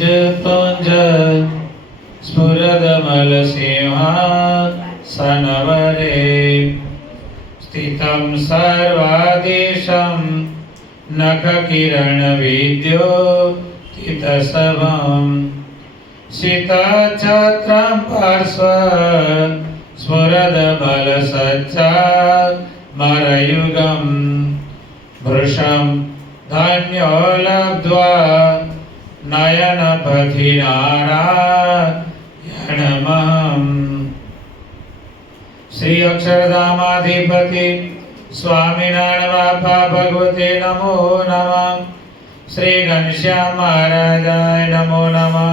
पुञ्ज स्फुरदमलसिंहासनवरे स्थितं सर्वादेशं नखकिरणविद्योतितसभं शीतच्छत्रं पार्श्व स्फुरदबलसज्जामरयुगं भृशं धन्यो लब्ध्वा नयनपथि नारायणमहं श्री अक्षरधामाधिपति स्वामिनारायण बापा भगवते नमो नमः। श्री घनश्याम महाराजाय नमो नमः।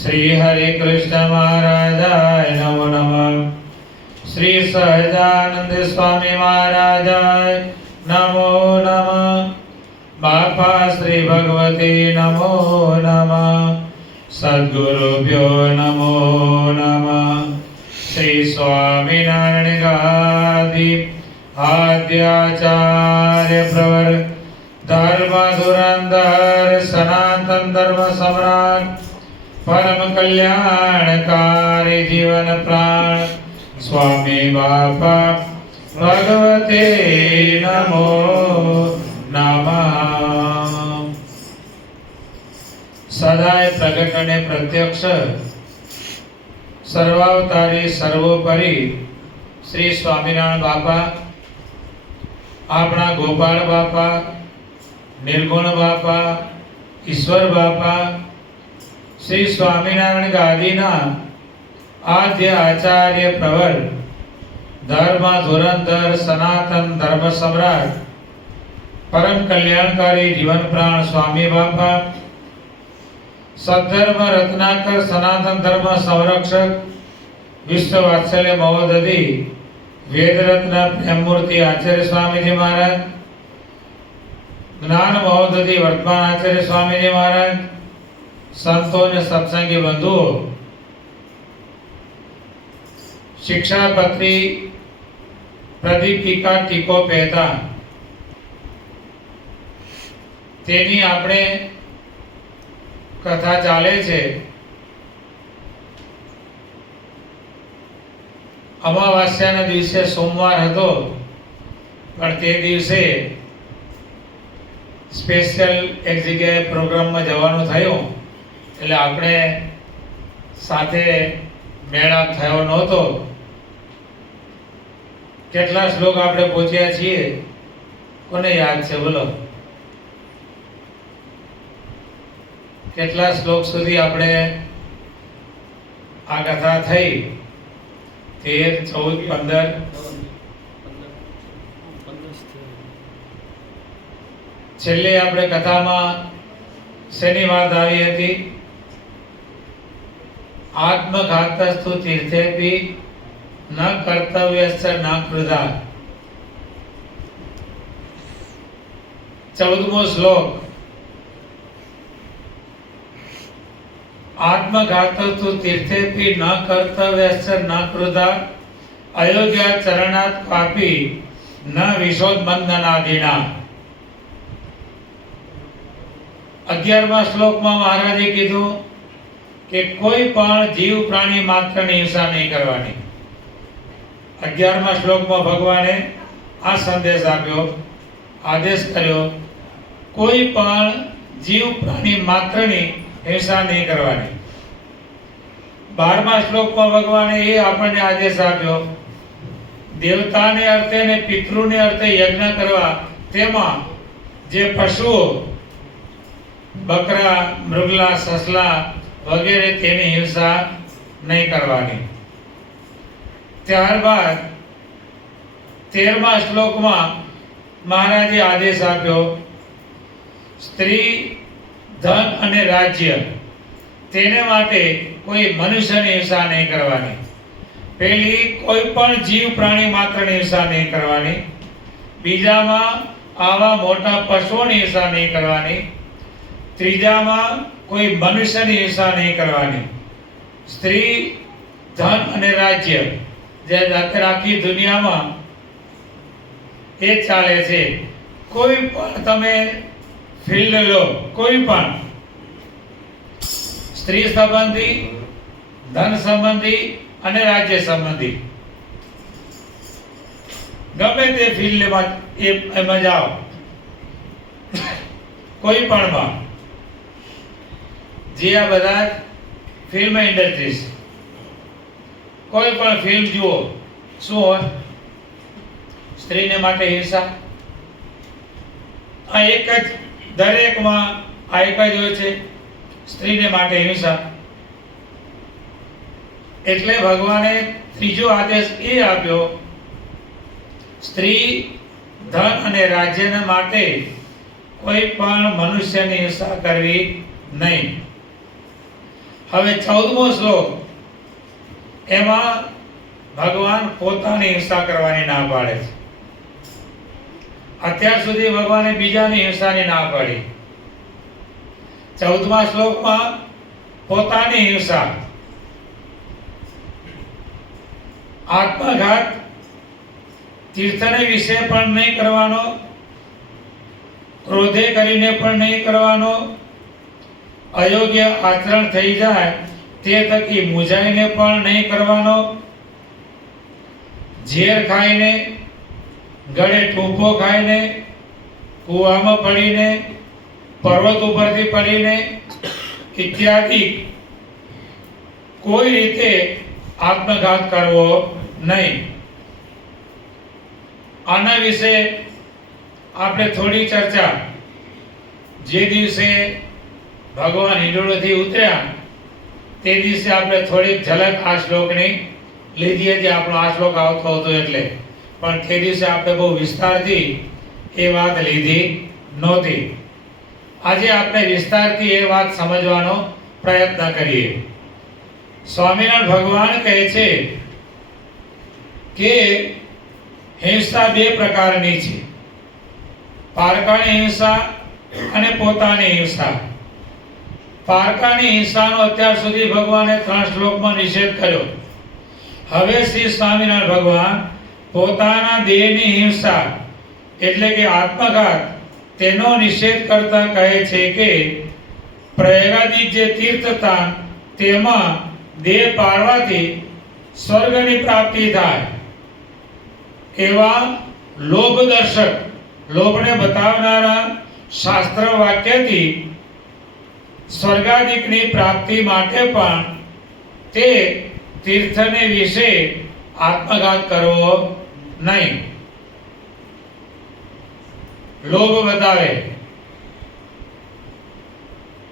श्री हरे कृष्ण महाराजाय नमो नमः। श्री सहजानंद स्वामी महाराजाय नमो नमः। बापा श्री भगवते नमो नमः। सद्गुरुभ्यो नमो नमः। श्री स्वामिनारायण गादि आद्याचार्य प्रवर धर्म धुरंधर सनातन धर्म सम्राट परम कल्याणकारी जीवन प्राण स्वामी बापा भगवते नमो नमः। सदाय प्रगट અને પ્રત્યક્ષ સર્વાવતારી સર્વોપરી શ્રી સ્વામિનારાયણ બાપા, આપણા ગોપાળ બાપા, નિર્ગુણ બાપા, ઈશ્વર બાપા, શ્રી સ્વામિનારાયણ ગાદીના આદ્ય આચાર્ય પ્રવર ધર્મ ધુરંધર સનાતન ધર્મ સમ્રાટ પરમ કલ્યાણકારી જીવન પ્રાણ સ્વામી બાપા, સद्धर्म रत्नाकर सनातन धर्म संरक्षक विश्व वात्सल्य महोदधि वेद रत्न प्रेममूर्ति आचार्य स्वामी जी महाराज, ज्ञान महोदधि वर्तमान आचार्य स्वामी जी महाराज, संतों ने सत्संगी बंधुओं, शिक्षापत्री प्रदीपिका टीको पहता तेनी आपणे कथा चाले छे। अमावास्याना दिवसे सोमवार हतो, पण ते दिवसे स्पेशल एक जग्याए प्रोग्राम में जवानुं थयुं એટલે આપણે સાથે મેળાપ થયો નહોતો। કેટલા શ્લોક આપણે પહોંચ્યા છીએ, કોને યાદ છે બોલો? કેટલા શ્લોક સુધી આપણે આ કથા થઈ? 13, 14, 15 છેલ્લે આપણે કથામાં શેની વાત આવી હતી? આત્મઘાતસ્તુ તીર્થેપી ન કર્તવ્યસ્ચ ન કૃધા। 14મો શ્લોક, आत्मघातस्तु तीर्थेपि न कर्तव्यश्च न कृता अयोग्य चरणात् क्वापि न विशोधबंधनादिना। 11મા શ્લોકમાં મહારાજે કીધું કે કોઈ પણ જીવ પ્રાણી માત્રની હિંસા નહીં કરવાની। 11મા શ્લોકમાં ભગવાને આ સંદેશ આપ્યો, આદેશ કર્યો, કોઈ પણ જીવ પ્રાણી માત્રની हिंसा नहीं करवानी। 12મા श्लोकમાં ભગવાને એ આપણને આદેશ આપ્યો, દેવતાને અર્થે ને પિતૃને અર્થે યજ્ઞ કરવા, તેમાં જે પશુઓ બકરા, મૃગલા, સસલા વગેરે તેની હિંસા નહીં કરવાની। ત્યારબાદ 13મા શ્લોકમાં મહારાજે આદેશ આપ્યો, સ્ત્રી, ધન અને રાજ્ય તેને માટે કોઈ મનુષ્યની હિંસા નહીં કરવાની। પહેલી, કોઈ પણ જીવ પ્રાણી માત્રની હિંસા નહીં કરવાની। બીજામાં આવા મોટા પશુઓની હિંસા નહીં કરવાની। ત્રીજામાં કોઈ મનુષ્યની હિંસા નહીં કરવાની। સ્ત્રી, ધન અને રાજ્ય જે આખી દુનિયામાં એ ચાલે છે। કોઈ પણ તમે ફિલ્ડ લો, કોઈ પણ સ્ત્રી સંબંધી, ધન સંબંધી અને રાજ્ય સંબંધી ગમે તે ફિલ્ડમાં એમાં જાઓ, કોઈ પણમાં જે આ બધા ફિલ્મ ઇન્ડસ્ટ્રીઝ, કોઈ પણ ફિલ્મ જુઓ, શું હોય? સ્ત્રીને માટે હિંસા. આ એક જ દરેકમાં આ એક જ હોય છે, સ્ત્રીને માટે હિંસા. એટલે ભગવાને ત્રીજો આદેશ એ આપ્યો, સ્ત્રી, ધન અને રાજ્યના માટે કોઈ પણ મનુષ્યની હિંસા કરવી નહીં. હવે 14મો શ્લોક, એમાં ભગવાન પોતાની હિંસા કરવાની ના પાડે છે. અત્યાર સુધી ભગવાને બીજાની હિંસાની ના પાડી. 14મા શ્લોકમાં પોતાની હિંસા, આત્મઘાત તીર્થને વિશે પણ નહીં કરવાનો, ક્રોધે કરીને પણ નહીં કરવાનો, અયોગ્ય આચરણ થઈ જાય તે થકી મૂંઝાઈને પણ નહીં કરવાનો, ઝેર ખાઈને, ગળે ટૂંપો ખાઈને, કૂવામાં પડીને, પર્વત ઉપરથી પડીને ઇત્યાદિ કોઈ રીતે આત્મઘાત કરવો નહીં. આના વિશે આપણે થોડી ચર્ચા જે દિવસે ભગવાન હિંડોળેથી ઉતર્યા તે દિવસે આપણે થોડીક ઝલક આ શ્લોકની લીધી હતી. આપણો આ શ્લોક આવતો હતો એટલે, પણ તે દિવસે આપણે બહુ વિસ્તારથી એ વાત લીધી નહોતી. આજે આપણે વિસ્તારથી એ વાત સમજવાનો પ્રયત્ન કરીએ. સ્વામિનારાયણ ભગવાન કહે છે કે હિંસા બે પ્રકારની છે, પારકાની હિંસા અને પોતાની હિંસા. પારકાની હિંસાનો અત્યાર સુધી ભગવાને 3 શ્લોકમાં નિષેધ કર્યો. હવે શ્રી સ્વામિનારાયણ ભગવાન પોતાના દેહની હિંસા એટલે કે આત્મઘાત તેનો નિષેધ કરતા કહે છે કે પ્રયાગાદિ જે તીર્થસ્થાન તેમાં દેહ પાળવાથી સ્વર્ગની પ્રાપ્તિ થાય એવા લોભ દર્શક, લોભને બતાવનારા શાસ્ત્ર વાક્યથી સ્વર્ગાદિકની પ્રાપ્તિ માટે પણ તે તીર્થને વિશે આત્મઘાત કરવો નહીં. લોભ બતાવે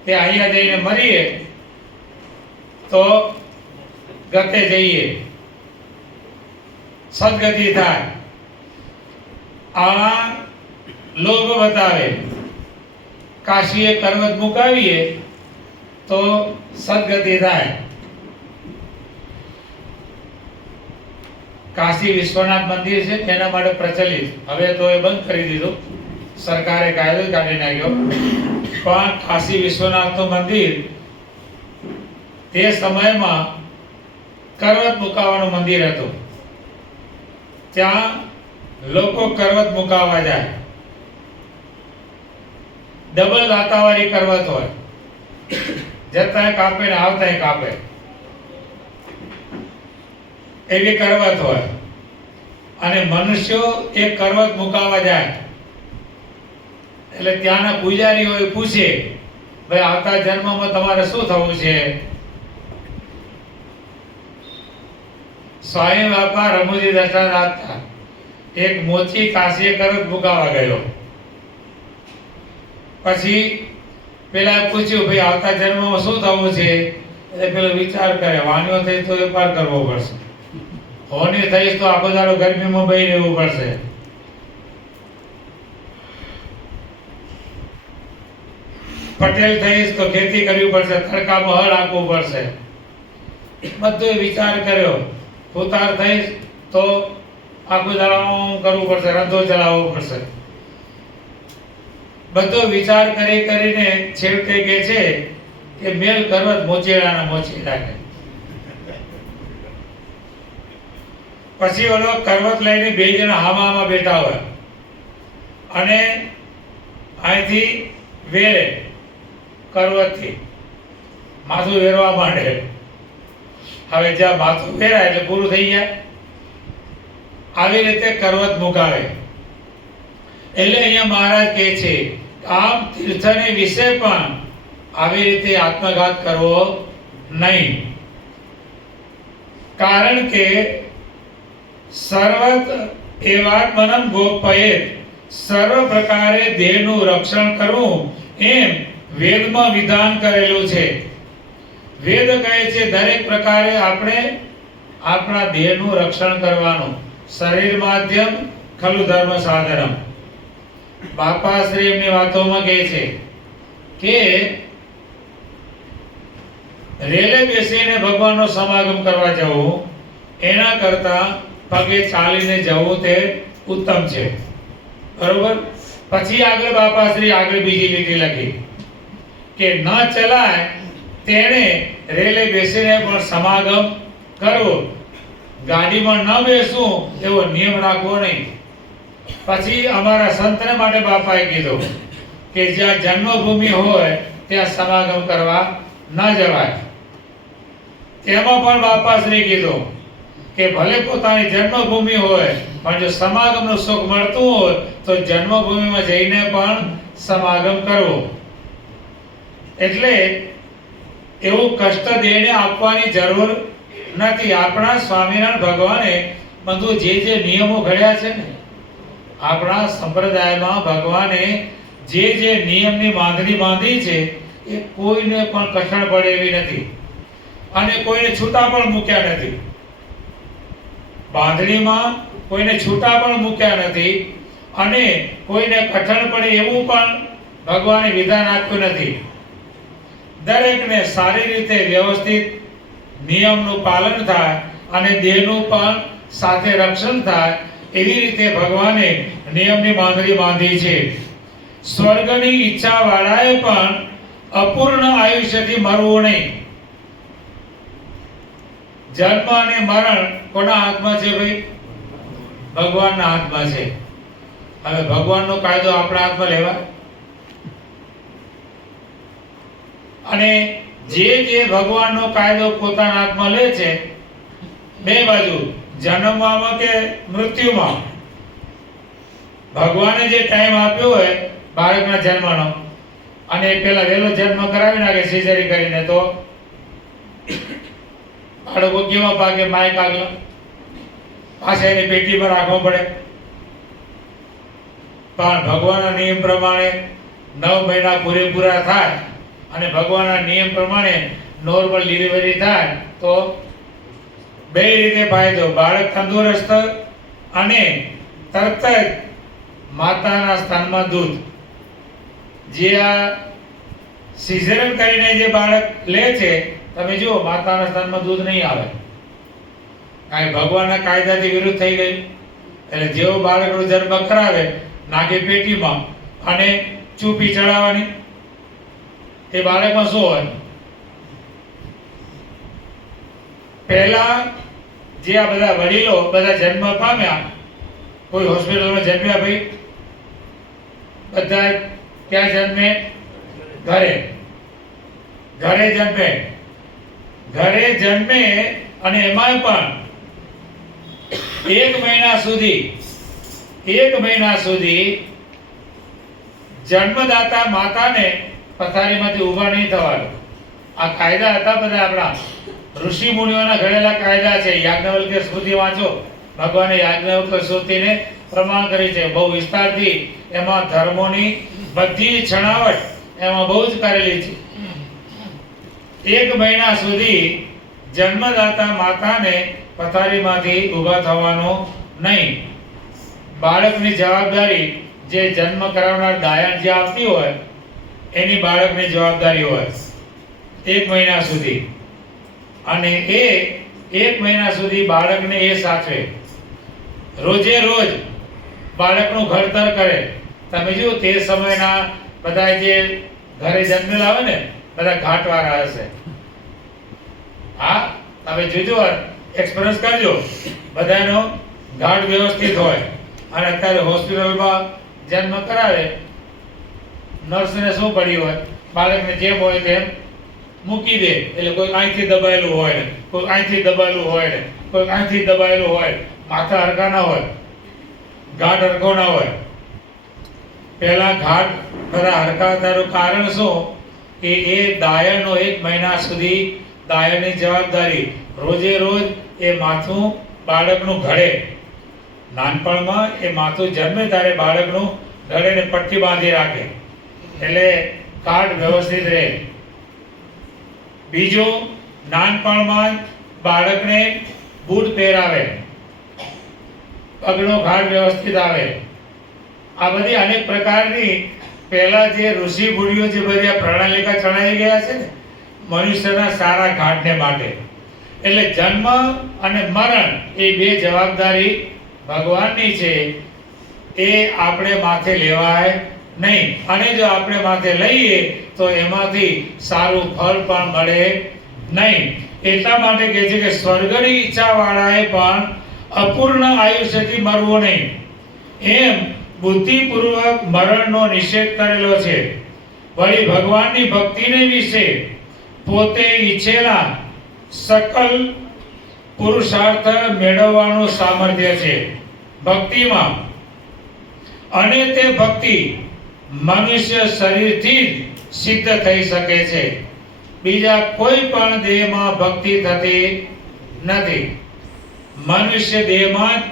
કે અહીંયા જઈને મરીએ તો ગતે જઈએ, સદગતિ થાય, આ લોભ બતાવે. કાશીએ કરવત મુકાવીએ તો સદગતિ થાય. કાશી વિશ્વનાથ મંદિર છે તેના માટે પ્રચલિત, હવે તો એ બંધ કરી દીધું, સરકારે કાયદો કાઢી નાખ્યો. પણ કાશી વિશ્વનાથનું મંદિર તે સમયમાં કરવત મુકાવાનું મંદિર હતું. ત્યાં લોકો કરવત મુકાવા જાય, ડબલ દાતાવાળી કરવત હોય, જતાંય કાપે ને આવતાંય કાપે એવી કરવત હોય. અને મનુષ્યો એક કરવત મુકાવા જાય એટલે ત્યાંના પૂજારીઓ પૂછે, ભાઈ આવતા જન્મમાં તમારે શું થવું છે? સ્વામી બાપા રમુજી દર્શન આપતા એક મોચી કાશીએ કરવત મુકાવા ગયો. પછી પેલા પૂછ્યું, ભાઈ આવતા જન્મમાં શું થવું છે? એટલે પેલો વિચાર કરે, વાણીઓ થઈ તો વેપાર કરવો પડશે, હોની થઈશ તો આખો દાડો ગરમીમાં બેહી રહેવું પડશે, પટેલ થઈશ તો ખેતી કરવી પડશે, તડકામાં હળ આપવું પડશે. બધો વિચાર કર્યો. ઉતાર થઈશ તો આખું દાડો કરવું પડશે, રંધો ચલાવવો પડશે. બધો વિચાર કરીને છેવટે કહે છે કે મેલ કરવત મોચેડાના મોચી રાખે. પછી ઓલો કરવત લઈને બે જણા હામામાં બેઠા હોય અને અહીંથી વેરે કરવતથી માથું વેરવા માંડે. હવે જ્યાં માથું વેરાય એટલે પૂરું થઈ જાય. આવી રીતે કરવત મુકાવે. એટલે અહીંયા મહારાજ કહે છે આમ તીર્થને વિશે પણ આવી રીતે આત્મઘાત કરવો નહીં. કારણ કે સર્વત એવાત્મનમ ગોપયેત, સર્વ પ્રકારે દેહનું રક્ષણ કરવું એમ વેદમાં વિધાન કરેલું છે. વેદ કહે છે દરેક પ્રકારે આપણે આપણા દેહનું રક્ષણ કરવાનું. શરીર માધ્યમ ખલુ ધર્મ સાધનમ. બાપા શ્રી એમની વાતોમાં કહે છે કે રેલે બેસીને ભગવાનનો સમાગમ કરવા જવું એના કરતા પગે ચાલીને જવું તે ઉત્તમ છે. બરોબર. પછી આગળ બાપા શ્રી આગળ બીજી લીટી લખી કે ન ચલાય તેણે રેલે બેસીને પણ સમાગમ કરવો, ગાડીમાં ન બેસવું એવો નિયમ રાખવો નહીં. પછી અમારા સંતને માટે બાપાએ કીધું કે જ્યાં જન્મભૂમિ હોય ત્યાં સમાગમ કરવા ન જવાય. તેમાં પણ બાપા શ્રી કીધું કે ભલે પોતાની જન્મભૂમિ હોય પણ જો સમાગમનું સુખ મળતું હોય તો જન્મભૂમિમાં જઈને પણ સમાગમ કરવો. એટલે એવું કષ્ટ દેને આપવાની જરૂર નથી. આપણા સ્વામિનારાયણ ભગવાને બધું જે નિયમો ઘડ્યા છે ને, આપણા સંપ્રદાયમાં ભગવાને જે નિયમની બાંધણી બાંધી છે એ કોઈને પણ કઠણ પડે એવી નથી અને કોઈને છૂટા પણ મૂક્યા નથી. બાંધણીમાં કોઈને છૂટા પણ મૂક્યા નથી અને કોઈને કઠણ પડે એવું પણ ભગવાને વિધાન આપ્યું નથી. દરેકને સારી રીતે વ્યવસ્થિત નિયમનું પાલન થાય અને દેહનું પણ સાથે રક્ષણ થાય એવી રીતે ભગવાને નિયમની બાંધણી બાંધી છે. સ્વર્ગની ઈચ્છા વાળાએ પણ અપૂર્ણ આયુષ્યથી મરવું નહીં. જન્મ અને મરણ કોના હાથમાં છે ભાઈ? ભગવાનના હાથમાં છે. હવે ભગવાનનો કાયદો આપણા હાથમાં લેવા અને જે ભગવાનનો કાયદો પોતાના હાથમાં લે છે બે બાજુ જન્મવામાં કે મૃત્યુમાં ભગવાને જે ટાઈમ આપ્યો હોય બાળકના જન્મનો અને પેલા વહેલો જન્મ કરાવી નાખે સિઝેરી કરીને તો બાળકો કેવા ભાગે માય કાગલા પાછા એની પેટીમાં રાખવો પડે. પણ ભગવાનના નિયમ પ્રમાણે 9 મહિના પૂરેપૂરા થાય અને ભગવાનના નિયમ પ્રમાણે નોર્મલ ડિલિવરી થાય તો બે રીતે ફાયદો. બાળક તંદુરસ્ત અને તરત જ માતાના સ્થાનમાં દૂધ. જે આ સિઝેરિયન કરીને જે બાળક લે છે તમે જુઓ માતાના સ્થાનમાં દૂધ નહીં આવે. કારણ ભગવાનના કાયદાથી વિરુદ્ધ થઈ ગયું. એટલે જેવો બાળકનો જન્મ કરાવે નાગે પેટીમાં અને ચૂપી ચડાવવાની એ બાળકમાં શું હોય? પહેલા જે આ બધા વડીલો બધા જન્મ પામ્યા, કોઈ હોસ્પિટલમાં જન્મ્યા ભાઈ, બધા ક્યાં જન્મે? ઘરે. ઘરે જન્મે. ઘરે જન્મે અને એમાં પણ 1 મહિના સુધી જન્મદાતા માતાને પથારીમાંથી ઊભા નહીં થવાનું. આ કાયદા હતા બધા આપણા ઋષિ મુનિઓના ઘડેલા કાયદા છે. યાજ્ઞવલ્ક્ય સ્મૃતિ વાંચો. ભગવાને યાજ્ઞવલ્ક્ય સ્મૃતિને પ્રમાણ કરી છે બહુ વિસ્તારથી. એમાં ધર્મોની બધી છણાવટ એમાં બહુ જ કરેલી છે. 1 મહિના સુધી જન્મદાતા માતાને પથારીમાંથી ઊભા થવાનું નહીં. બાળકની જવાબદારી જે જન્મ કરાવનાર દાયણ જે આપતી હોય એની બાળકની જવાબદારી હોય 1 મહિના સુધી. અને એ 1 મહિના સુધી બાળકને એ સાચવે. રોજે રોજ બાળકનું ઘડતર કરે. તમે જો તે સમયના બધા જે ઘરે જન્મેલા હોય ને બધા ઘાટવાળા હશે. હા, તમે જોજો એક્સપિરિયન્સ કરજો. બધાનો ઘાટ વ્યવસ્થિત હોય. અને અત્યારે હોસ્પિટલમાં જન્મ કરાવે નર્સને શું પડ્યું હોય બાળકને જેમ હોય તેમ મૂકી દે એટલે કોઈ અહીંથી દબાયેલું હોય ને, કોઈ અહીંથી દબાયેલું હોય ને, કોઈ અહીંથી દબાયેલું હોય, માથા હરખા ના હોય, ઘાટ હરખો ના હોય. પહેલા ઘાટ બધા હરખા થવાનું કારણ શું કે એ દાયરનો 1 મહિના સુધી દાયરની જવાબદારી રોજે રોજ એ માથું બાળકનું ઘડે. નાનપણમાં એ માથું જન્મે ત્યારે બાળકનું ઘડે ને પટ્ટી બાંધી રાખે એટલે ઘાટ વ્યવસ્થિત રહે. બીજું, નાનપણમાં બાળકને બૂટ પહેરાવે, પગનો ઘાટ વ્યવસ્થિત આવે. આ બધી અનેક પ્રકારની પહેલા જે ઋષિ મુનિઓ જે બધી આ પ્રણાલિકા ચણાવી ગયા છે ને મનુષ્યના સારા ઘાટને માટે. એટલે જન્મ અને મરણ એ બે જવાબદારી ભગવાનની છે, એ આપણે માથે લેવાય નહીં. અને જો આપણે માથે લઈએ તો એમાંથી સારું ફળ પણ મળે નહીં. એટલા માટે કહે છે કે સ્વર્ગની ઈચ્છા વાળાએ પણ અપૂર્ણ આયુષ્યથી મરવું નહીં. એમ બુદ્ધિપૂર્વક મરણનો નિષેધ કરેલો છે. વળી ભગવાનની ભક્તિને વિશે પોતે ઈચ્છેલા સકલ પુરુષાર્થ મેળવવાનું સામર્થ્ય છે ભક્તિમાં, અને તે ભક્તિ મનુષ્ય શરીરથી જ સિદ્ધ થઈ શકે છે. બીજા કોઈ પણ દેહમાં ભક્તિ થતી નથી. મનુષ્ય દેહમાં જ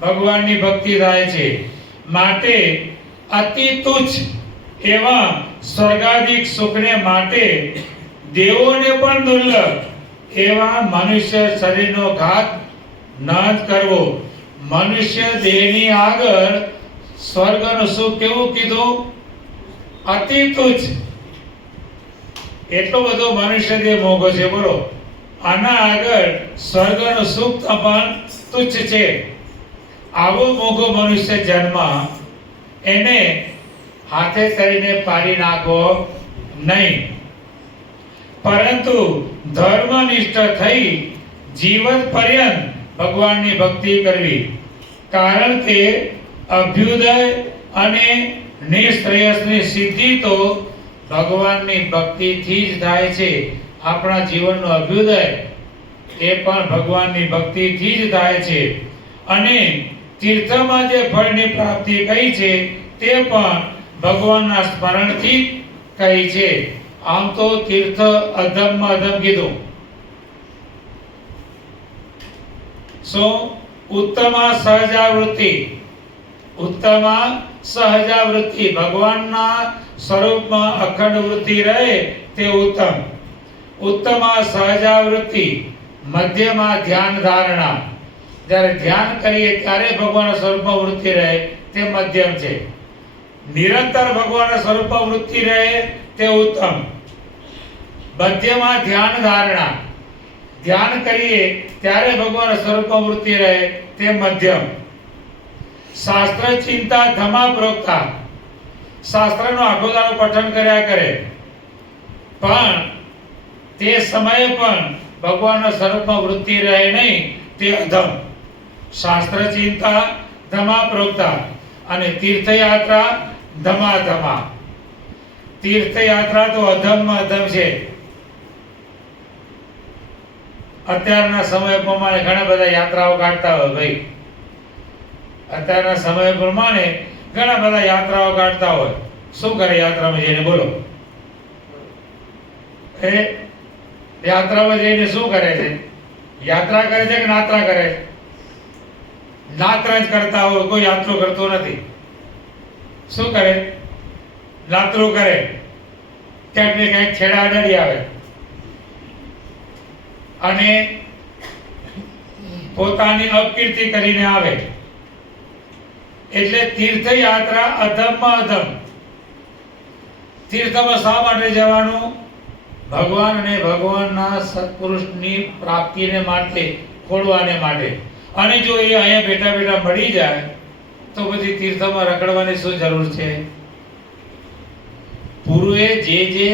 ભગવાનની ભક્તિ થાય છે. માટે અતિ તુચ્છ એવા સ્વર્ગાદિક સુખને માટે દેવોને પણ દુર્લભ એવા મનુષ્ય શરીરનો ઘાત ન જ કરવો. મનુષ્ય દેહની આગળ સ્વર્ગનું સુખ કેવું કીધું? અતિ તુચ્છ. એટલો બધો મનુષ્ય દેહ મોંઘો છે, બોલો. આના આગળ સ્વર્ગનું સુખ પણ તુચ્છ છે. આવો મોંઘો મનુષ્ય જન્મ એને હાથે કરીને પાડી નાખો નહીં, પરંતુ ધર્મનિષ્ઠ થઈ જીવન પર્યંત ભગવાનની ભક્તિ કરવી. કારણ કે અભ્યુદય અને નિશ્રેયસની સિદ્ધિ તો ભગવાનની ભક્તિથી જ થાય છે. આપણા જીવનનો અભ્યુદય એ પણ ભગવાનની ભક્તિથી જ થાય છે. અને તીર્થમાં જે ફળની પ્રાપ્તિ કહી છે તે પણ ભગવાનના સ્મરણથી કહી છે. આમ તો તીર્થ અધમમાં અધમ કીધું. શું? ઉત્તમા સહજાવૃત્તિ. ઉત્તમા સહજાવૃત્તિ, ભગવાનના સ્વરૂપમાં અખંડ વૃત્તિ રહે તે ઉત્તમ. ઉત્તમા સહજાવૃત્તિ. મધ્યમાં ધ્યાન ધારણા, જ્યારે ધ્યાન કરીએ ત્યારે ભગવાનના સ્વરૂપમાં વૃત્તિ રહે તે મધ્યમ છે. નિરંતર ભગવાનના સ્વરૂપમાં વૃત્તિ રહે તે ઉત્તમ. મધ્યમાં ધ્યાન ધારણા, ધ્યાન કરીએ ત્યારે ભગવાનના સ્વરૂપમાં વૃત્તિ રહે તે મધ્યમ. શાસ્ત્ર ચિંતા ધમા પ્રોક્તા, શાસ્ત્રનો આખો દાડો પઠન કર્યા કરે પણ તે સમયે પણ ભગવાનના સ્વરૂપમાં વૃત્તિ રહે નહીં તે અધમ. શાસ્ત્ર ચિંતા ધમા પ્રોક્તા. અને તીર્થયાત્રા ધમા ધમા. તીર્થયાત્રા તો અધમમાં અધમ છે. અત્યારના સમય પ્રમાણે ઘણા બધા યાત્રાઓ કાઢતા હોય ભાઈ. અત્યારના સમય પ્રમાણે ઘણા બધા યાત્રાઓ કાઢતા હોય. શું કરે યાત્રામાં જઈને? બોલો. એ યાત્રામાં જઈને શું કરે છે? યાત્રા કરે છે કે નાત્રા કરે છે? નાત્રા જ કરતા હોય, કોઈ યાત્રો કરતો નથી. શું કરે? નાત્રું કરે. ક્યાંક ને ક્યાંક છેડા અડાડી આવે અને પોતાની અપકીર્તિ કરીને આવે. એટલે તીર્થયાત્રા અધમમાં અધમ. તીર્થમાં શા માટે જવાનું? ભગવાન અને ભગવાનના સત્પુરુષની પ્રાપ્તિને માટે, ખોળવાને માટે. અને જો એ અહીંયા બેઠા બેઠા મળી જાય તો પછી તીર્થમાં રખડવાની શું જરૂર છે? પૂર્વે જે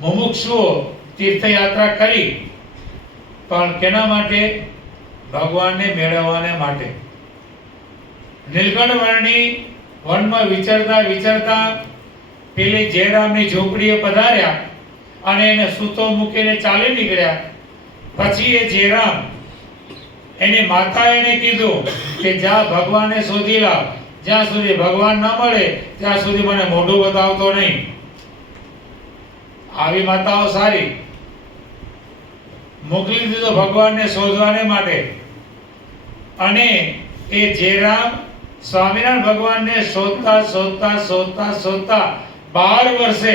મુમુક્ષુઓ તીર્થયાત્રા કરી પણ કેના માટે? ભગવાનને મેળવવાને માટે. નીલકંઠ વર્ણની વનમાં વિચરતા વિચરતા પેલી જયરામની ઝૂંપડીએ પધાર્યા અને એને સૂતો મૂકીને ચાલી નીકળ્યા. પછી એ જેરામ એની માતાએ એને કીધું કે જા ભગવાનને શોધી લાવ, જ્યાં સુધી ભગવાન ન મળે ત્યાં સુધી મને મોઢું બતાવતો નહીં. આવી માતાઓ સારી. મોકલી દીધો ભગવાનને શોધવાને માટે. અને એ જેરામ સ્વામિનારાયણ ભગવાનને શોધતા શોધતા શોધતા શોધતા 12 વર્ષે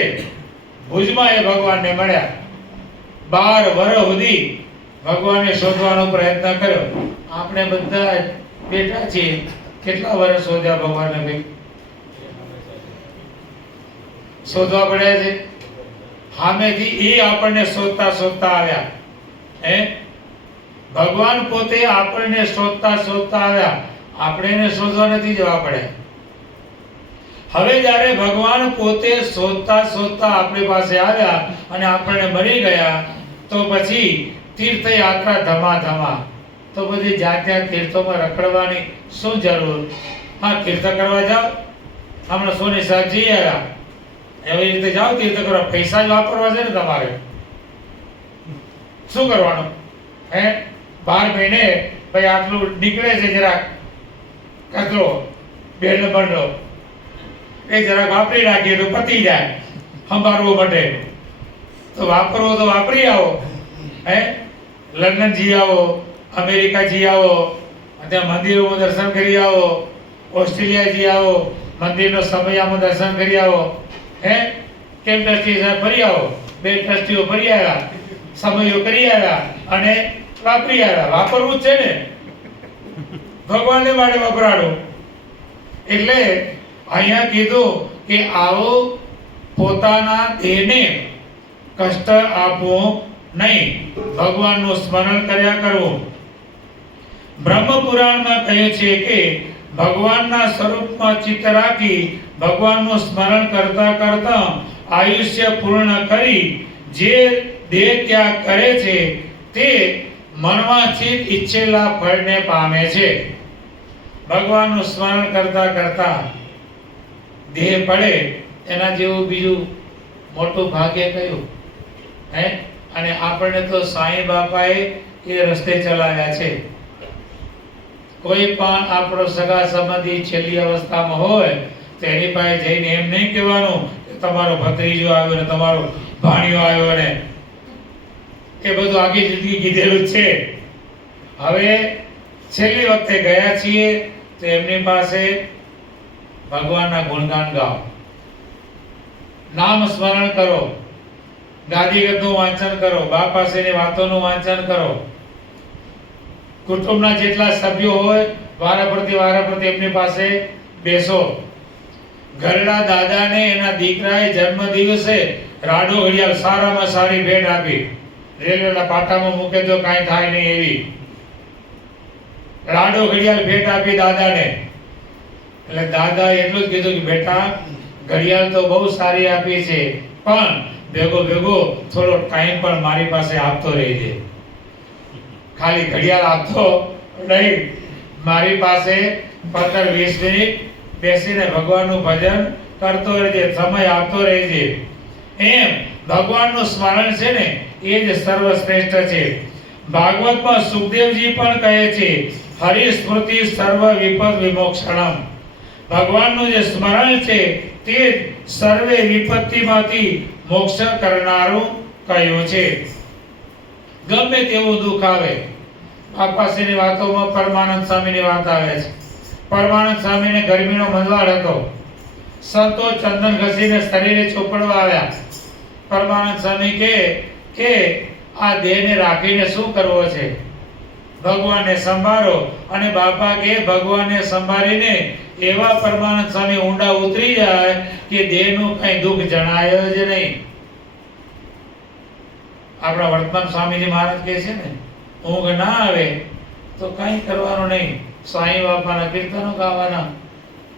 ભુજમાં એ ભગવાનને મળ્યા. 12 વર્ષ સુધી ભગવાનને શોધવાનો પ્રયત્ન કર્યો. આપણે બધા બેઠા છીએ, કેટલા વર્ષ શોધ્યા ભગવાનને? ભાઈ શોધવા પડ્યા છે. સામેથી એ આપણને શોધતા શોધતા આવ્યા. ભગવાન પોતે આપણને શોધતા શોધતા આવ્યા. આપણે એને શોધવા નથી જવા પડ્યા. હવે જ્યારે ભગવાન પોતે શોધતા શોધતા આપણી પાસે આવ્યા અને આપણને મળી ગયા, તો પછી તીર્થયાત્રા ધમાધમા. તો બધી જાત્યા તીર્થોમાં રખડવાની શું જરૂર? હા, તીર્થ કરવા જાઓ. હમણાં સોની સાહેબ જઈ આવ્યા, એવી રીતે જાઓ તીર્થ કરવા. પૈસા જ વાપરવા છે ને તમારે. શું કરવાનું? 12 મહિને ભાઈ આટલું નીકળે છે, જરાક કચરો બેડ બંડો એ જરાક વાપરી નાખીએ તો પતી જાય. સંભાળવું માટે તો વાપરવો તો વાપરી આવો. લંડન જી આવો, અમેરિકા જી આવો, ત્યાં મંદિરોમાં દર્શન કરી આવો, ઓસ્ટ્રેલિયા જી આવો, મંદિરનો સમયામાં દર્શન કરી આવો. કેમ ટ્રસ્ટી સાહેબ ફરી આવો, 2 ટ્રસ્ટીઓ ફરી આવ્યા, સમયો કરી આવ્યા અને વાપરી આવ્યા. વાપરવું જ છે ને, ભગવાનને માટે વપરાડો. એટલે અહીંયા કીધું કે આવો પોતાના દેહને કષ્ટ આપવું નહીં, ભગવાનનું સ્મરણ કર્યા કરવું. બ્રહ્મ પુરાણમાં કહ્યું છે કે ભગવાનના સ્વરૂપમાં ચિત્ત રાખી ભગવાનનું સ્મરણ કરતા કરતા આયુષ્ય પૂર્ણ કરી જે દેહ ત્યાગ કરે છે તે મનવાંછિત ઈચ્છેલા ફળને પામે છે. ભગવાનનું સ્મરણ કરતા કરતા દેહ પડે એના જેવું બીજું મોટું ભાગ્ય કયું? અને આપણને તો સાંઈ બાપાએ એ રસ્તે ચલાવ્યા છે. કોઈ પણ આપણો સગા સંબંધી છેલ્લી અવસ્થામાં હોય તો એની પાસે જઈને એમ નહીં કહેવાનું કે તમારો ભત્રીજો આવ્યો ને તમારો ભાણિયો આવ્યો ને. એ બધું આગી જિંદગી કીધેલું છે. હવે છેલ્લી વખતે ગયા છીએ તો એમની પાસે ભગવાનના ગુણગાન ગાઓ, નામ સ્મરણ કરો, ગાદીગતનું વાંચન કરો, બા પાસેની વાતોનું વાંચન કરો. કુટુંબના જેટલા સભ્યો હોય વારાફરતી એમની પાસે બેસો. ઘરડા દાદાને એના દીકરાએ જન્મ દિવસે રાડો ઘડિયાળ સારામાં સારી ભેટ આપી. રેલવેના પાટામાં મૂકે તો કાંઈ થાય નહીં એવી રાડો ઘડિયાળ ભેટ આપી દાદાને. એટલે દાદાએ એટલું જ કીધું કે બેટા ઘડિયાળ તો બહુ સારી આપી છે, પણ ભેગો ભેગો થોડો ટાઈમ પણ મારી પાસે આપતો રહેજે. ખાલી ઘડિયાળ આપતો નહીં, મારી પાસે 15-20 મિનિટ બેસીને ભગવાનનું ભજન કરતો રહેજે, સમય આપતો રહેજે. એમ ભગવાનનું સ્મરણ છે ને એ જ સર્વશ્રેષ્ઠ છે. ભાગવતમાં સુખદેવજી પણ કહે છે હરિ સ્મૃતિ સર્વ વિપદ વિમોક્ષણમ. ભગવાનનું જે સ્મરણ છે તે સર્વે વિપત્તિમાંથી મોક્ષ કરનારું કહ્યું છે. ગમે તેવું દુઃખ આવે, બાપાશ્રીની વાતોમાં પરમાનંદ સ્વામીની વાત આવે છે. પરમાનંદ સ્વામીને ગરમીનો મંદવાડ હતો. સંતો ચંદન ઘસીને શરીરે ચોપડવા આવ્યા. પરમાનંદ સ્વામી કે આ દેહને રાખીને શું કરવો છે? ભગવાનને સંભાળો. અને બાપા કે ભગવાનને સંભાળીને એવા પરમાનંદ સ્વામી ઊંડા ઉતરી જાય કે દેહનું કઈ દુઃખ જણાય જ નહીં. આપણા વર્તમાન સ્વામીજી મહારાજ કહે છે ને, ઊંઘ ના આવે તો કઈ કરવાનું નહીં, સાંઈ બાપાના કીર્તનો ગાવાના,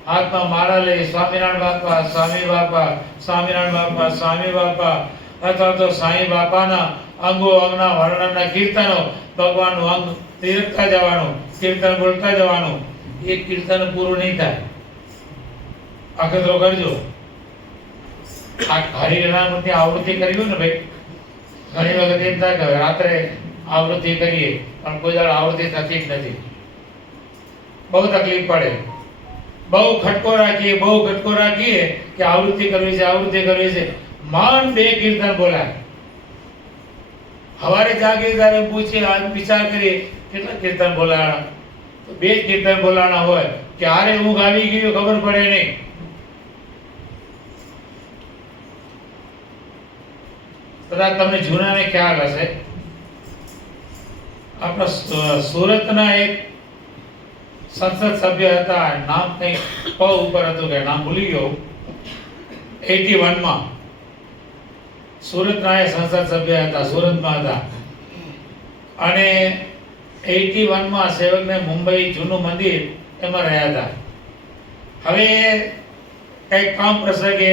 હાથમાં માળા લઈ સ્વામિનારાયણ બાપા, સ્વામી બાપા, સ્વામિનારાયણ બાપા, સ્વામી બાપા, અથવા તો સાંઈ બાપાના અંગો અંગના વર્ણનના કીર્તનો, ભગવાનનું અંગ તીરકતા જવાનું, કીર્તન બોલતા જવાનું. એક કીર્તન પૂરું નહીં થાય. અખતરો કરજો. આ હરિનામની આવૃત્તિ કર્યું ને ભાઈ, ઘણી વખત એમ થાય કે રાત્રે આવૃત્તિ કરીએ પણ કોઈ દાડો આવૃત્તિ થતી જ નથી, બહુ તકલીફ પડે, બહુ ખટકો રાખીએ કે આવૃત્તિ કરવી છે, માંડ 2 કીર્તન બોલાય. સવારે જાગીએ ત્યારે પૂછીએ, વિચાર કરીએ કેટલા કીર્તન બોલાણા, તો 2 જ કીર્તન બોલાણા હોય, ક્યારે ઊંઘ આવી ગઈ ખબર પડે નહીં. કદાચ તમને જૂનાને ખ્યાલ હશે, આપણા સુરતના એક સંસદ સભ્ય હતા, નામ કંઈ પ ઉપર હતું, કે નામ ભૂલી ગયો. 81 માં સુરતના એ સંસદ સભ્ય હતા, સુરતમાં હતા, અને 81 માં સેવકને મુંબઈ જૂનું મંદિર એમાં રહ્યા હતા. હવે કંઈક કામ પ્રસંગે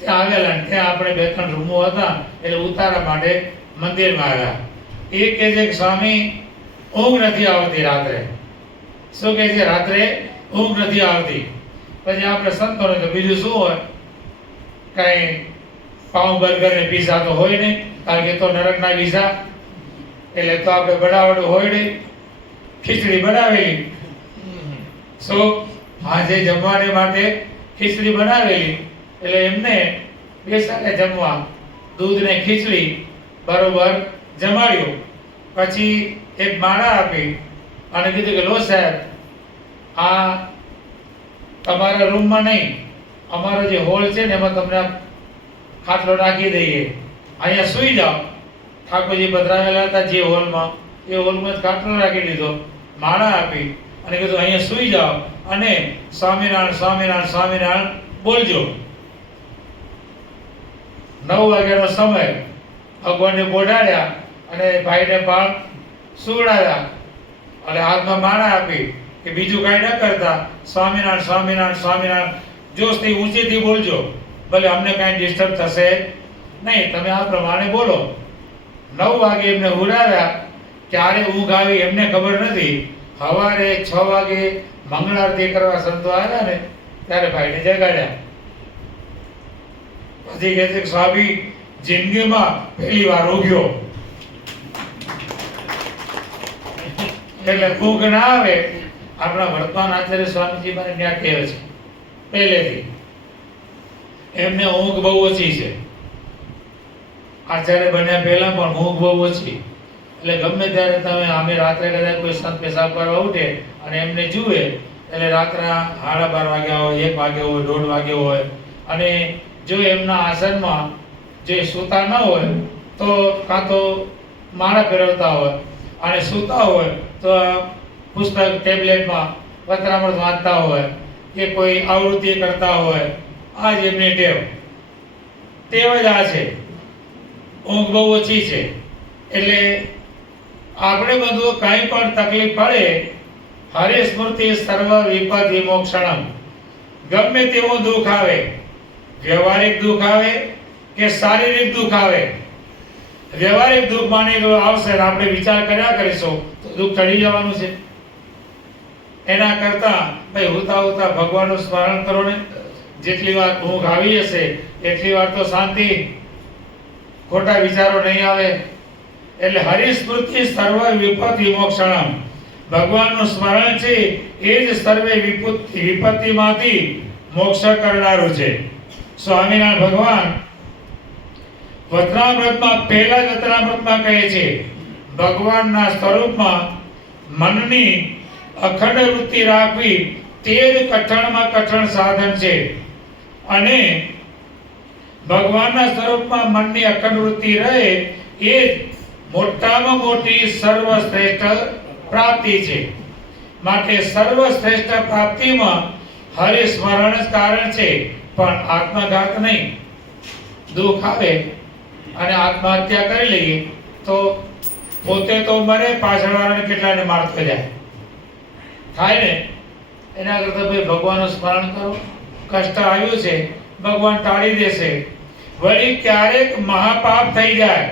ત્યાં આવેલા, ત્યાં આપણે 2-3 રૂમો હતા, એટલે ઉતારા માટે મંદિરમાં આવ્યા. એ કહે છે કે સ્વામી ઊંઘ નથી આવતી રાત્રે. શું કહે છે? રાત્રે ઊંઘ નથી આવતી. પછી આપણે સંતોને તો બીજું શું હોય, કઈ પાઉં બર્ગર ને પીઝા તો હોય નહીં, કારણ કે તો નરકના વિઝા, એટલે તો આપણે બનાવવાનું હોય નહીં. ખીચડી બનાવેલી, શું આજે જમવાને માટે ખીચડી બનાવેલી, એટલે એમને બેસાડે જમવા, દૂધ ને ખીચડી બરોબર જમાડ્યું. પછી એક માળા આપી અને કીધું કે લો સાહેબ, આ તમારા રૂમમાં નહીં, અમારો જે હોલ છે ને એમાં તમને ખાટલો નાખી દઈએ, અહીંયા સૂઈ જાઓ. ઠાકોરજી પધરાવેલા હતા જે હોલમાં, એ હોલમાં જ ખાટલો રાખી દીધો, માળા આપી અને કીધું અહીંયા સૂઈ જાઓ અને સ્વામિનારાયણ સ્વામિનારાયણ સ્વામિનારાયણ બોલજો. 9 વાગ્યાનો સમય, ભગવાનને બોલાડ્યા અને ભાઈને પણ સુવડાવ્યા અને હાથમાં માળા આપી કે બીજું કાંઈ ન કરતા, સ્વામિનારાયણ સ્વામિનારાયણ સ્વામિનારાયણ જોશથી ઊંચેથી બોલજો, ભલે અમને કાંઈ ડિસ્ટર્બ થશે નહીં, તમે આ પ્રમાણે બોલો. 9 વાગે એમને ઉડાવ્યા. ક્યારે ઊંઘ આવી એમને ખબર નથી. સવારે 6 વાગે મંગળારતી કરવા સંતો આવ્યા ને ત્યારે ભાઈને જગાડ્યા. પછી કહે છે કે સ્વામી જિંદગીમાં પહેલી વાર ઊંઘ્યો. એટલે ઊંઘ ના આવે. આપણા વર્તમાન આચાર્ય સ્વામીજી મને ત્યાં કહે છે પહેલેથી, એમને ઊંઘ બહુ ઓછી છે. આચાર્ય બન્યા પહેલા પણ ઊંઘ બહુ ઓછી. એટલે ગમે ત્યારે તમે અમે રાત્રે કદાચ કોઈ સંત પેશાબ કરવા ઉઠે અને એમને જુએ, એટલે રાત્રના 12:30 વાગ્યા હોય, 1 વાગ્યો હોય, 1:30 વાગ્યો હોય, અને જો એમના આસનમાં જે સૂતા ન હોય તો કાં તો માળા ફેરવતા હોય, અને સૂતા હોય તો પુસ્તક ટેબ્લેટમાં પત્રામૃત વાંચતા હોય કે કોઈ આવૃત્તિ કરતા હોય. આ જ એમની ટેવ જ આ છે. ઊંઘ બહુ ઓછી છે. એટલે આપણે બધું કાંઈ પણ તકલીફ પડે, હરે સ્મૃતિ સર્વ વિપદ વિમોક્ષણમ. ગમે તેવું દુઃખ આવે, વ્યવહારિક દુઃખ આવે કે શારીરિક દુઃખ આવે, વ્યવહારિક દુઃખ માની લો આવશે, આપણે વિચાર કર્યા કરીશું તો દુઃખ ટળી જવાનું છે. એના કરતા ભાઈ હોતા ભગવાનનું સ્મરણ કરો ને. જેટલી વાર ઊંઘ આવી હશે એટલી વાર તો શાંતિ, ખોટા વિચારો નહીં આવે. એટલે હરિસ્મૃતિ સર્વ વિપત્તિ વિમોક્ષણમ. ભગવાનનું સ્મરણ છે એ જ સર્વે વિપત્તિમાંથી મોક્ષ કરનારું છે. સ્વામિનારાયણ ભગવાન વચનામૃતમાં પહેલા જ વચનામૃતમાં કહે છે, ભગવાનના સ્વરૂપમાં મનની અખંડ વૃત્તિ રાખવી તે જ કઠણમાં કઠણ સાધન છે. અને ભગવાનના સ્વરૂપમાં મનની અખંડ વૃત્તિ રહે એ જ મોટામાં મોટી સર્વશ્રેષ્ઠ પ્રાપ્તિ છે. માટે સર્વશ્રેષ્ઠ પ્રાપ્તિમાં હરિ સ્મરણ જ કારણ છે, પણ આત્મઘાત નહીં. દુઃખ આવે અને આત્મહત્યા કરી લઈએ તો પોતે તો મરે, પાછળવાળાને કેટલાને મારતો જાય થાય ને. એના કરતા ભાઈ ભગવાનનું સ્મરણ કરો. કષ્ટ આવ્યું છે, ભગવાન ટાળી દેશે. વળી ક્યારેક મહાપાપ થઈ જાય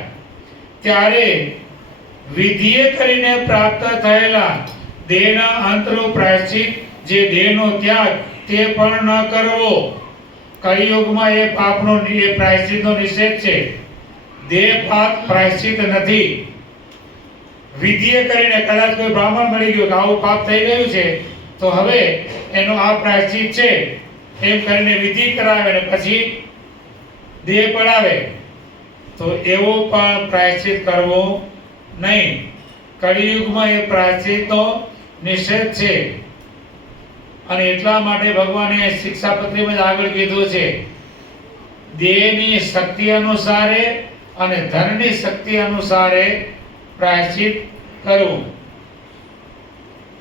ત્યારે વિધિએ કરીને પ્રાપ્ત થયેલા દેહના અંતનું પ્રાયશ્ચિત, જે દેહનો ત્યાગ, તે પણ ન કરવો. કળિયુગમાં એ પાપનો એ પ્રાયશ્ચિતનો નિષેધ છે. દેહપાત પ્રાયશ્ચિત નથી. વિધિએ કરીને કદાચ કોઈ બ્રાહ્મણ મળી ગયો કે આવું પાપ થઈ ગયું છે તો હવે એનો આ પ્રાયશ્ચિત છે એમ કરીને વિધિ કરાવે ને પછી દેહ પડાવે, તો એવો પણ પ્રાયશ્ચિત કરવો નહીં. કળિયુગમાં એ પ્રાયશ્ચિતનો નિષેધ છે અને એટલા માટે ભગવાને શિક્ષાપત્રીમાં જ આગળ કીધું છે, દેહની શક્તિ અનુસારે અને ધનની શક્તિ અનુસારે પ્રાયશ્ચિત કરવું.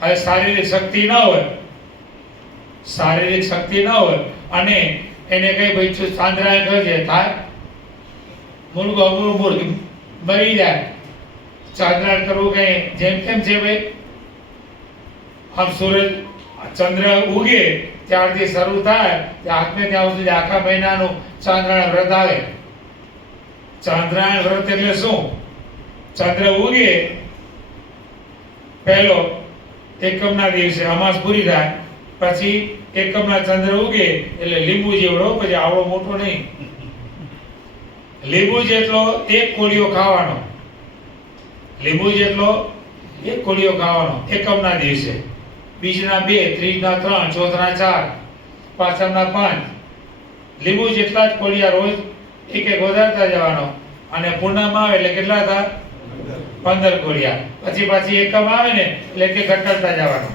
હવે શારીરિક શક્તિ ન હોય, શારીરિક શક્તિ ન હોય અને એને કઈ ભાઈ ચાંદ્રાય કરજે થાય મુર્ગો મુર્ગ મરી જાય, ચાંદ્રાય કરવું કઈ જેમ તેમ છે ભાઈ. આમ સૂરજ ચંદ્ર ઉગે ત્યારથી શરૂ થાય ત્યાં ત્યાં સુધી આખા મહિનાનું ચાંદ્રાયણ વ્રત આવે. ચાંદ્રાયણ વ્રત એટલે શું? ચંદ્ર ઉગે પહેલો એકમના દિવસે અમાસ પૂરી થાય, પછી એકમના ચંદ્ર ઉગે એટલે લીંબુ જેવડો, પછી આવડો મોટો નહીં, લીંબુ જેટલો એક કોળિયો ખાવાનો, લીંબુ જેટલો એક કોળિયો ખાવાનો એકમના દિવસે. બીજના 2, ત્રીજના 3, ચોથના 4, પાંચમના 5, લીંબુ જેટલા જ કોળિયા રોજ એક એક વધારતા જવાનો અને પૂર્ણિમા આવે એટલે કેટલા હતા? 15 કોળિયા. પછી પાછી એકમ આવે ને એટલે એક એક ઘટાડતા જવાનો,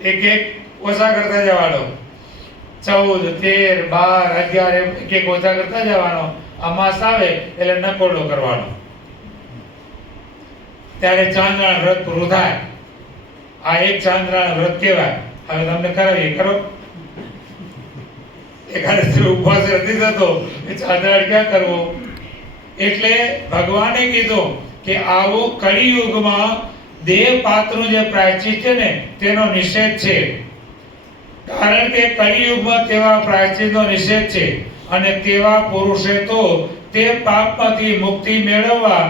એક એક ઓછા કરતા જવાનો, 14, 13, 12, 11 એક એક ઓછા કરતા જવાનો. અમાસ આવે એટલે નકોડો કરવાનો, ત્યારે ચાંદ્રાયણ વ્રત પૂરું થાય. આ એક ચાંદ્રાયણ વ્રત કહેવાય. હવે તમને કરાવીએ, કરો. એકાદશી ઉપવાસ નથી થતો એ ચાંદ્રાયણ ક્યાં કરવો? એટલે ભગવાને કીધું કે આવો કળિયુગમાં દેહપાતનું જે પ્રાયશ્ચિત છે ને તેનો નિષેધ છે. કારણ કે કળિયુગમાં તેવા પ્રાયશ્ચિતનો નિષેધ છે અને તેવા પુરુષે તો તે પાપમાંથી મુક્તિ મેળવવા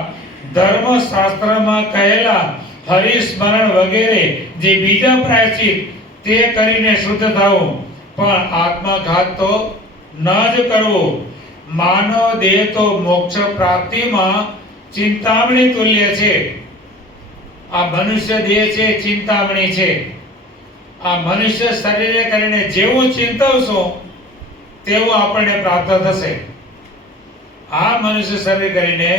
ધર્મશાસ્ત્રમાં કહેલા હરિસ્મરણ વગેરે જે બીજા પ્રાયશ્ચિત તે કરીને શુદ્ધ થવું, પણ આત્મઘાત તો ન જ કરવો. માનવ દેહ તો મોક્ષ પ્રાપ્તિમાં ચિંતામણી તુલ્ય છે. આ મનુષ્ય દેહ છે ચિંતામણી છે. આ મનુષ્ય શરીરે કરીને જેવું ચિંતવશો તેવું આપણને પ્રાપ્ત થશે. આ મનુષ્ય શરીર કરીને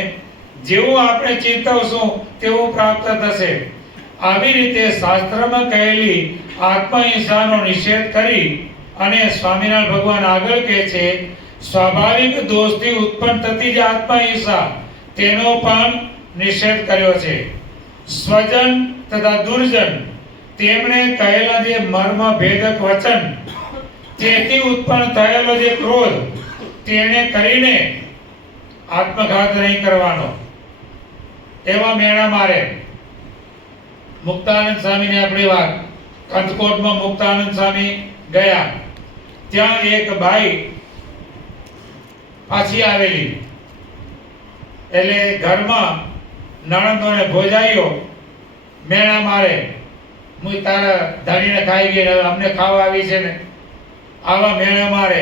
જેવું આપણે ચિંતવશું તેવું પ્રાપ્ત થશે. આવી રીતે શાસ્ત્રમાં કહેલી આત્મહિંસાનો નિષેધ કરી અને સ્વામિનારાયણ ભગવાન આગળ કહે છે, સ્વાભાવિક દોષથી ઉત્પન્ન થતી જે આત્મહિંસા તેનો પણ નિષેધ કર્યો છે. સ્વજન તથા દુર્જન તેમણે કહેલા જે મર્મ ભેદક વચન તેથી ઉત્પન્ન થયેલો જે ક્રોધ તેને કરીને આત્મઘાત નહીં કરવાનો. એવા મેણા મારે. મુક્તાનંદ સ્વામીની આપણી વાત, કંથકોટમાં મુક્તાનંદ સ્વામી ગયા, ત્યાં એક બાઈ પાછી આવેલી, એટલે ઘરમાં નણંદોને ભોજાઈઓ મેણા મારે, હું તારા ધણીને ખાઈ ગઈ, હવે અમને ખાવા આવી છે ને, આવા મેણા મારે.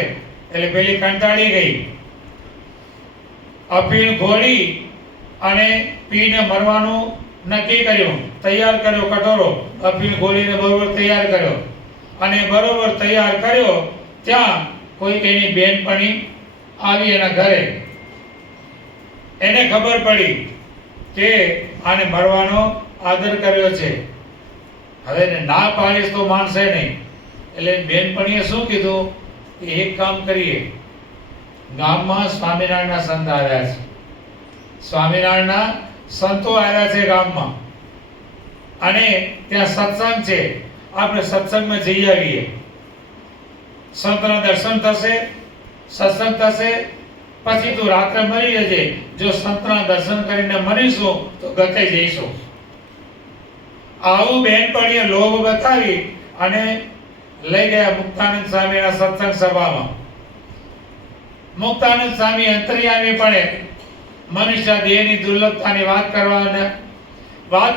એટલે પેલી કંટાળી ગઈ, અફીણ ઘોળી અને પીને મરવાનું નક્કી કર્યું, તૈયાર કર્યો કટોરો, અફીણ ઘોળીને બરોબર તૈયાર કર્યો અને બરોબર તૈયાર કર્યો ત્યાં કોઈ એની બેનપણી આવી એના ઘરે. એને ખબર પડી કે આને મરવાનો આદર કર્યો છે, હવે એને ના પાડીશ તો માનશે નહીં. એટલે બેનપણીએ શું કીધું કે એક કામ કરીએ, ગામમાં સ્વામિનારાયણના સંત આવ્યા છે, સ્વામિનારાયણના સંતો આવ્યા છે ગામમાં અને ત્યાં સત્સંગ છે, આપણે સત્સંગમાં જઈ આવીએ. સંતના દર્શન થશે, સત્સંગ થશે, પછી તું રાત્રે મરી જજે. જો સંતના દર્શન કરીને મરીશું તો ગતે જઈશું. આવું બહેનપણીએ લોભ બતાવી અને લઈ ગયા મુક્તાનંદ સ્વામીના સત્સંગ સભામાં. મુક્તાનંદ સ્વામી અંતર્યામી પડે મનુષ્ય દેહની દુર્લભતાની વાત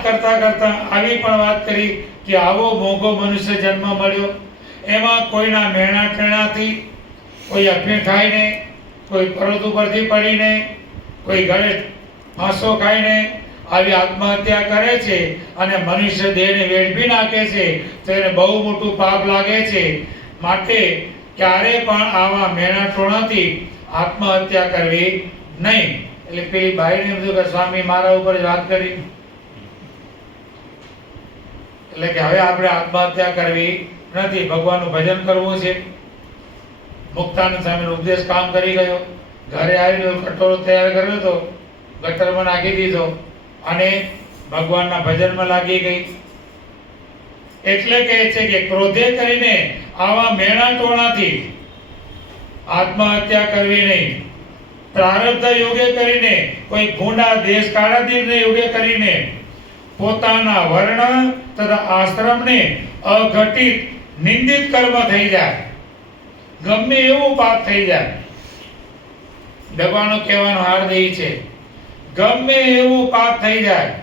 કરતા કરતા આવી પણ વાત કરી કે આવો મોંઘો મનુષ્ય જન્મ મળ્યો, એમાં કોઈના મહેણા ટેણાથી, કોઈ અફીણ ખાઈને, કોઈ પર્વત ઉપરથી પડીને, કોઈ ગળે ફાંસો ખાઈને આવી આત્મહત્યા કરે છે અને મનુષ્ય દેહને વેડફી નાખે છે તો એને બહુ મોટું પાપ લાગે છે. માટે ક્યારે પણ આવા મેણા ટોણાથી આત્મહત્યા કરવી નહીં. એટલે પેલી બાઈને એમ થયું કે સ્વામી મારા ઉપર જ વાત કરી, એટલે કે હવે આપણે આત્મહત્યા કરવી નથી, ભગવાનનું ભજન કરવું છે. મુક્તાનંદ સ્વામીનો ઉપદેશ કામ કરી ગયો. ઘરે આવીને કટોરો તૈયાર કર્યો હતો, ગટરમાં નાખી દીધો અને ભગવાનના ભજનમાં લાગી ગઈ. એટલે કહે છે કે ક્રોધે કરીને આવા મેણા ટોણાથી આત્મહત્યા કરવી નહીં. પ્રારબ્ધ યોગે કરીને, કોઈ ગુંડા દેશ કાળાધીનને યોગે કરીને પોતાના વર્ણ તથા આશ્રમને અઘટિત નિંદિત કર્મ થઈ જાય, ગમે એવું પાપ થઈ જાય. દબાણો કહેવાનો હાર્દ એ છે, ગમે એવું પાપ થઈ જાય.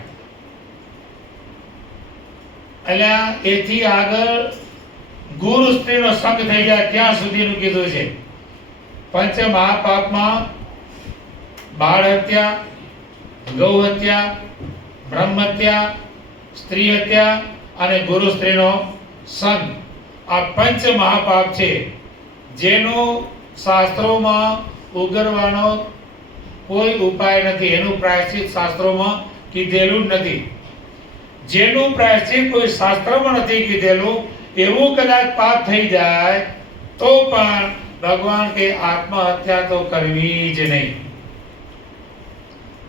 એટલે એથી આગળ ગુરુ સ્ત્રીનો સંગ થઈ જાય ત્યાં સુધીનું કીધું છે. પંચ મહાપાપમાં બાળ હત્યા, ગૌ હત્યા, બ્રહ્મ હત્યા, સ્ત્રી હત્યા અને ગુરુ સ્ત્રીનો સંગ, આ પંચ મહાપાપ છે જેનો શાસ્ત્રોમાં ઉગરવાનો કોઈ ઉપાય નથી. એનું પ્રાયશ્ચિત શાસ્ત્રોમાં કીધેલું નથી. જેનું પ્રાયશ્ચિત કોઈ શાસ્ત્રમાં નથી કીધેલું એવું કદાચ પાપ થઈ જાય તો પણ ભગવાન કે આત્મહત્યા તો કરવી જ નહીં.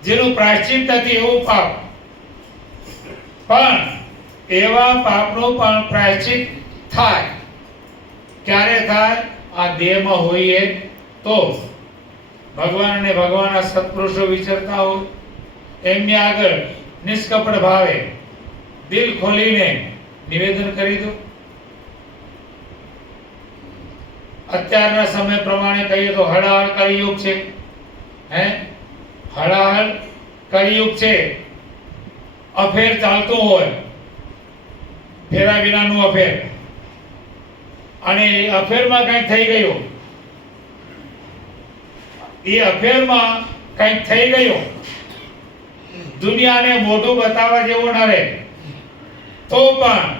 જેનું પ્રાયશ્ચિત નથી એવું પાપ, પણ એવા પાપનું પણ પ્રાયશ્ચિત થાય. ક્યારે થાય? આ દેહમાં હોઈએ તો. ભગવાન અને ભગવાનના સત્પુરુષો વિચરતા હોય, એમની આગળ નિષ્કપટ ભાવે દિલ ખોલીને નિવેદન કરી દો. અત્યારના સમય પ્રમાણે કહીએ તો હળહળ કળિયુગ છે. હળહળ કળિયુગ છે. અફેર ચાલતું હોય, ફેરા વિનાનું અફેર, અને એ અફેરમાં કંઈક થઈ ગયું, એ અફેરમાં કંઈક થઈ ગયું, દુનિયાને મોઢું બતાવવા જેવું ન રહે તો પણ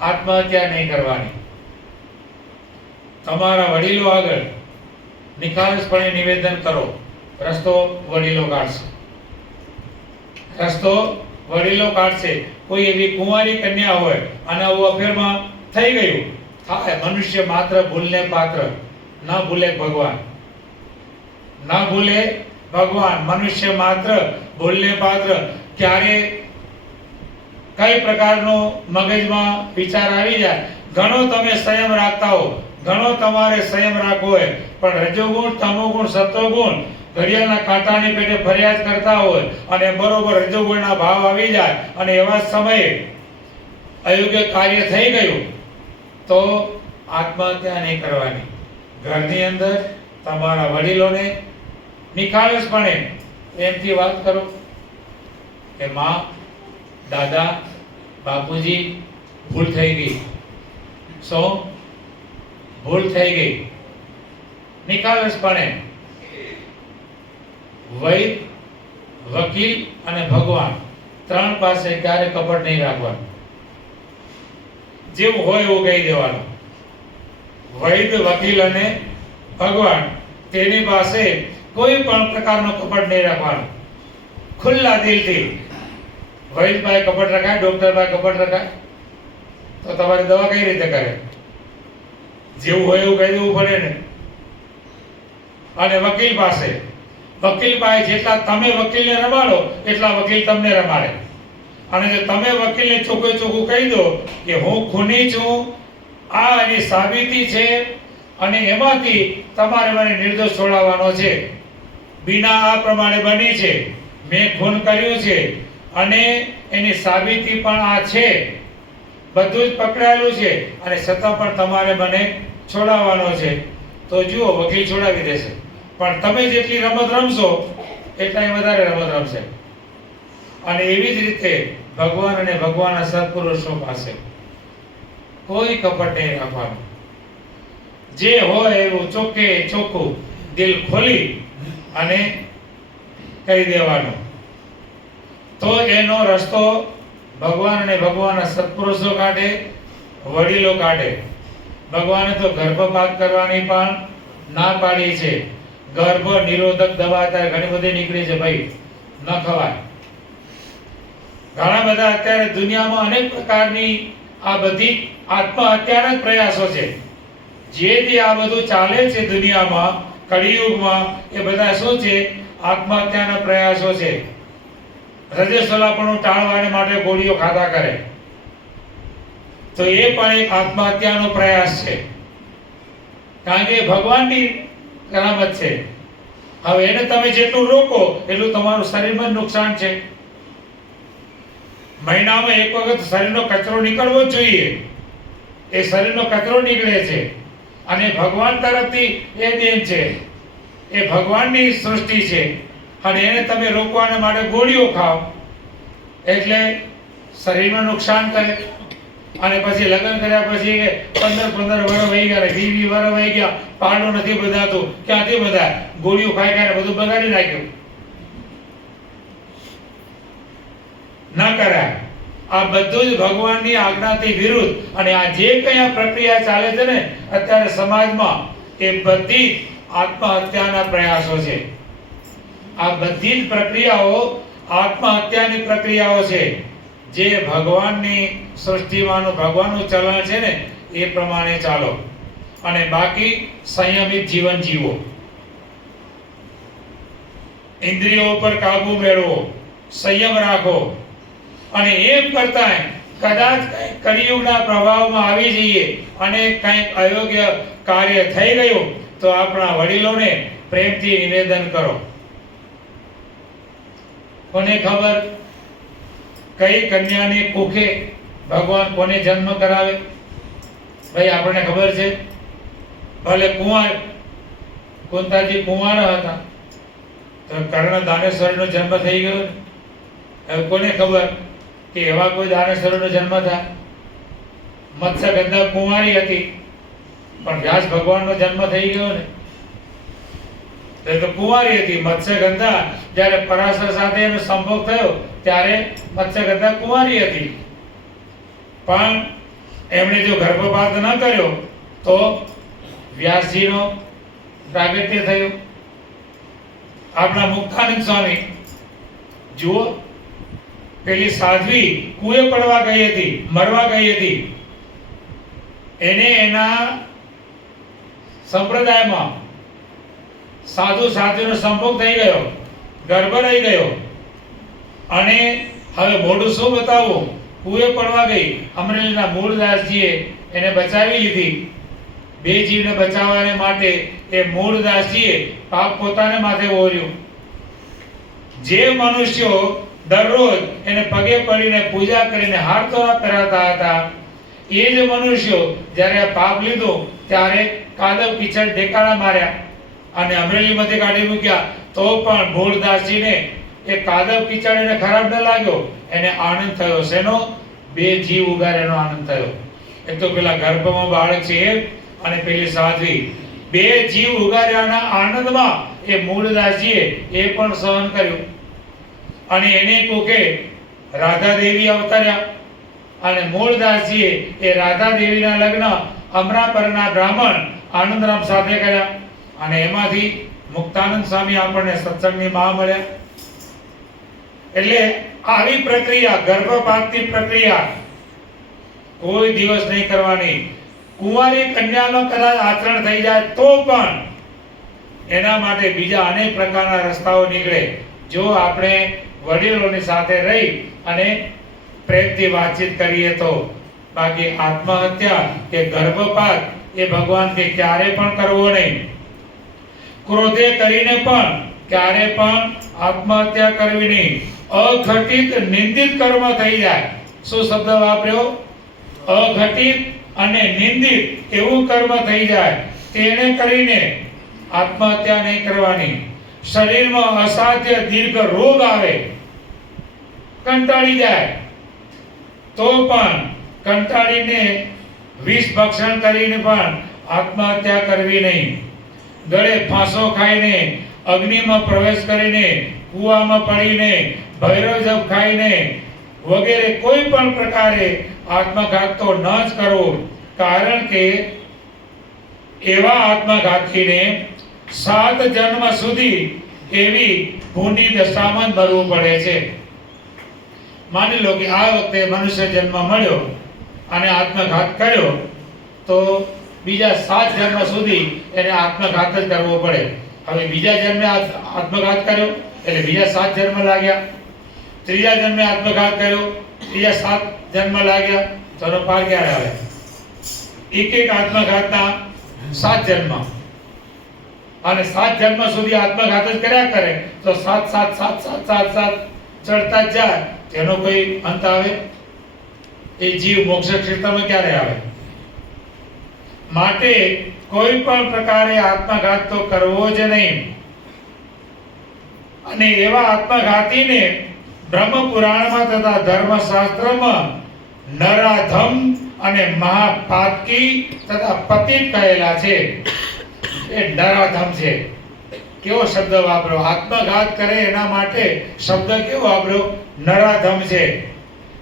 આત્મહત્યા નહીં કરવાની. તમારા વડીલો આગળ નિખાલસપણે નિવેદન કરો, રસ્તો વડીલો કાઢશે. રસ્તો વડીલો કાઢશે. કોઈ એવી કુંવારી કન્યા હોય અને આવું અફેરમાં થઈ ગયું, થાય. મનુષ્ય માત્ર ભૂલને પાત્ર, ન ભૂલે ભગવાન. ન ભૂલે ભગવાન. મનુષ્ય માત્ર ભૂલને પાત્ર. ક્યારે કઈ પ્રકારનો મગજમાં વિચાર આવી જાય, ઘણો તમે સંયમ રાખતા હો, ઘણો તમારે સંયમ રાખવો હોય, પણ રજોગુણ, તમોગુણ, સત્વગુણ ઘડિયાળના કાંટાની પેટે ફરિયાદ કરતા હોય અને બરોબર રજોગુણના ભાવ આવી જાય અને એવા સમયે અયોગ્ય કાર્ય થઈ ગયું તો આત્મહત્યા નહીં કરવાની. ઘરની અંદર તમારા વડીલોને નિખાલસપણે પ્રેમથી વાત કરો કે માં, દાદા, બાપુજી, ભૂલ થઈ ગઈ. ભૂલ થઈ ગઈ. નિખાલસપણે વૈદ, વકીલ અને ભગવાન ત્રણ પાસે ક્યારે કપટ નહીં રાખવાનું. જેવું હોય એવું કહી દેવાનું. વૈદ, વકીલ અને ભગવાન, તેની પાસે કોઈ પણ પ્રકારનો કપટ નહીં રાખવાનો. ખુલ્લા દિલથી. વૈદ પાસે કપટ રખાય, ડોક્ટર પાસે કપટ રખાય તો તમારી દવા કઈ રીતે કરે? જેવું હોય એવું કહી દેવું પડે ને. અને વકીલ પાસે જેટલા તમે વકીલને રમાડો એટલા વકીલ તમને રમાડે. અને જો તમે વકીલને ચોખ્ખું કહી દો કે હું ખૂની છું, આ એની સાબિતી છે અને એમાંથી તમારે મને નિર્દોષ છોડાવવાનો છે, બીના આ પ્રમાણે બની છે, મેં ખૂન કર્યું છે અને એની સાબિતી પણ આ છે, બધું જ પકડાયેલું છે અને છતાં પણ તમારે મને છોડાવવાનો છે, તો જુઓ વકીલ છોડાવી દેશે. પણ તમે જેટલી રમત રમશો એટલા વધારે રમત રમશે. અને એવી જ રીતે ભગવાન અને ભગવાનના સત્પુરુષો પાસે કોઈ કપટ નહીં રાખવાનું. જે હોય એવું ચોખ્ખું દિલ ખોલી અને કહી દેવાનું, તો એનો રસ્તો ભગવાન અને ભગવાનના સત્પુરુષો કાઢે, વડીલો કાઢે. ભગવાને તો ગર્ભપાત કરવાની પણ ના પાડી છે. ગર્ભ નિરોધક દવા અત્યારે ઘણી બધી નીકળી છે ભાઈ, ન ખવાય. ઘણા બધા અત્યારે દુનિયામાં અનેક પ્રકારની આ બધી આત્મહત્યાના જ પ્રયાસો છે. જે આ બધું ચાલે છે દુનિયામાં કળિયુગમાં, એ બધા શું છે? આત્મહત્યાના પ્રયાસો છે. રજસ્વલાપણું ટાળવા માટે ગોળીઓ ખાધા કરે, તો એ પણ એક આત્મહત્યાનો પ્રયાસ છે. કારણ કે ભગવાનની કરામત છે. હવે એને તમે જેટલું રોકો એટલું તમારું શરીરમાં નુકસાન છે. મહિનામાં એક વખત શરીરનો કચરો નીકળવો જ જોઈએ. એ શરીરનો કચરો નીકળે છે અને ભગવાન તરફથી એ દેન છે, એ ભગવાનની સૃષ્ટિ છે. અને એને તમે રોકવાના માટે ગોળીઓ ખાઓ એટલે શરીરમાં નુકસાન કરે. અને પછી લગ્ન કર્યા પછી 15 વર્ષ વહી ગયા, 20 વર્ષ વહી ગયા, પાડો નથી બધાતું. ક્યાંથી બધા? ગોળીઓ ખાઈ ખાઈને બધું બગાડી નાખ્યું. ના કરાય. આ બધું જ ભગવાનની આજ્ઞાથી વિરુદ્ધ. અને આ જે કંઈ આ પ્રક્રિયા ચાલે છે ને અત્યારે સમાજમાં, એ બધી આત્મહત્યાના પ્રયાસો છે. આ બધી જ પ્રક્રિયાઓ આત્મહત્યાની પ્રક્રિયાઓ છે. જે ભગવાનની સૃષ્ટિમાંનું ભગવાનનું ચલણ છે ને એ પ્રમાણે ચાલો, અને બાકી સંયમિત જીવન જીવો. ઇન્દ્રિયો પર કાબુ મેળવો, સંયમ રાખો. અને એમ કરતા કદાચ કળિયુગના પ્રભાવમાં આવી જઈએ અને કંઈક અયોગ્ય કાર્ય થઈ ગયું તો આપણા વડીલોને પ્રેમથી નિવેદન કરો. કોને ખબર કઈ કન્યાની કુખે ભગવાન કોને જન્મ કરાવે? ભાઈ આપણને ખબર છે. ભલે કુંવાર, કુંતાજી કુંવારા હતા તો કર્ણ દાનેશ્વરનો જન્મ થઈ ગયો. હવે કોને ખબર કે એવા કોઈ દાનેશ્વરનો જન્મ થાય? મત્સ્યગંધા કુંવારી હતી પણ વ્યાસ ભગવાનનો જન્મ થઈ ગયો ને. એ તો કુંવારી હતી. મત્સ્યગંધા જ્યારે પરાશર સાથે એનો સંભોગ થયો ત્યારે મત્સ્યગંધા કુંવારી હતી. પણ એમણે જો ગર્ભપાત ન કર્યો તો વ્યાસજીનો પ્રાગટ્ય થયું. આપણા મુક્તાનંદ સ્વામી જુઓ, પેલી સાધ્વી કુએ પડવા ગઈ હતી, મરવા ગઈ હતી. એને એના સંપ્રદાયમાં સાધુ સાધ્વીનો સંભોગ થઈ ગયો, ગર્ભ રહી ગયો. અને હવે મોઢું શું બતાવવું? કુએ પડવા ગઈ. અમરેલીના મૂળદાસજીએ એને બચાવી લીધી. બે જીવને બચાવવાને માટે એ મૂળદાસજીએ પાપ પોતાને માથે ઓર્યું. જે મનુષ્યો દરરોજ એને પગે પડીને પૂજા કરીને હાર તોરા પહેરાતા હતા, એ જ મનુષ્યો જ્યારે પાપ લીધું ત્યારે કાદવ કીચડ ઢેકાણા માર્યા અને અમરેલીમાંથી કાઢી મૂક્યા. તો પણ મૂળદાસજીને એ કાદવ કીચડ એને ખરાબ ન લાગ્યો, એને આનંદ થયો. શેનો? બે જીવ ઉગારેનો આનંદ થયો. એક તો પેલા ગર્ભમાં બાળક છે એ, અને પેલી સાધ્વી. બે જીવ ઉગાર્યાના આનંદમાં એ મૂળદાસજીએ એ પણ સહન કર્યું. અને એને કોકે રાધા દેવી અવતર્યા અને મૂળદાસજીએ એ રાધા દેવીના લગ્ન અમરાપરના બ્રાહ્મણ આનંદરામ સાથે કર્યા. અને એમાંથી મુક્તાનંદ સ્વામી આપણને સત્સંગની મહા મળ્યા. એટલે આવી પ્રક્રિયા, ગર્ભપાતની પ્રક્રિયા કોઈ દિવસ નહીં કરવાની. કુંવારી કન્યાનો કદાચ આચરણ થઈ જાય તો પણ એના માટે બીજા અનેક પ્રકારના રસ્તાઓ નીકળે, જો આપણે વડીલોની સાથે રહી અને પ્રેમથી વાતચીત કરીએ તો. બાકી આત્મહત્યા કે ગર્ભપાત એ ભગવાનથી ક્યારે પણ કરવો નહીં. ક્રોધે કરીને પણ ક્યારે પણ આત્મહત્યા કરવી નહીં. અઘટિત નિંદિત કર્મ થઈ જાય. શું શબ્દ વાપર્યો? અઘટિત અને નિંદિત એવું કર્મ થઈ જાય, તેને કરીને આત્મહત્યા નહીં કરવાની. શરીરમાં અસાધ્ય દીર્ઘ રોગ આવે, કંટાળી જાય તો પણ કંટાળીને વિષ ભક્ષણ કરીને પણ આત્મહત્યા કરવી નહીં. ગળે ફાંસો ખાઈને, અગ્નિમાં પ્રવેશ કરીને, કૂવામાં પડીને, ભૈરવ જપ ખાઈને વગેરે કોઈ પણ પ્રકારે આત્મઘાત તો ન જ કરવો, કારણ કે એવા આત્મઘાતીને 7 જન્મ સુધી એવી ભૂંડી દશામાં મરવું પડે છે. માની લો કે આ વખતે મનુષ્ય જન્મ મળ્યો અને આત્મઘાત કર્યો તો બીજા 7 જન્મ સુધી એને આત્મઘાત જ કરવો પડે. હવે બીજા જન્મે આત્મઘાત કર્યો એટલે બીજા 7 જન્મ લાગ્યા, ત્રીજા જન્મે આત્મઘાત કર્યો બીજા 7 જન્મ લાગ્યા, તો એનો પાર ક્યારે આવે? એક આત્મઘાતના 7 જન્મ, અને 7 જન્મ સુધી આત્મઘાત જ કર્યા કરે તો 7 7 7 7 7 ચડતા જ જાય, તેનો કોઈ અંત આવે? એ જીવ મોક્ષ ક્ષેત્રમાં ક્યારે આવે? માટે કોઈ પણ પ્રકારે આત્મઘાત તો કરવો જ નહીં. અને એવા આત્મઘાતીને બ્રહ્મ પુરાણમાં તથા ધર્મશાસ્ત્રમાં નરાધમ અને મહાપાતકી તથા પતિત કહેલા છે. એ નરાધમ છે. કેવો શબ્દ વાપર્યો? આત્મઘાત કરે એના માટે શબ્દ કેવો વાપર્યો? નરાધમ છે,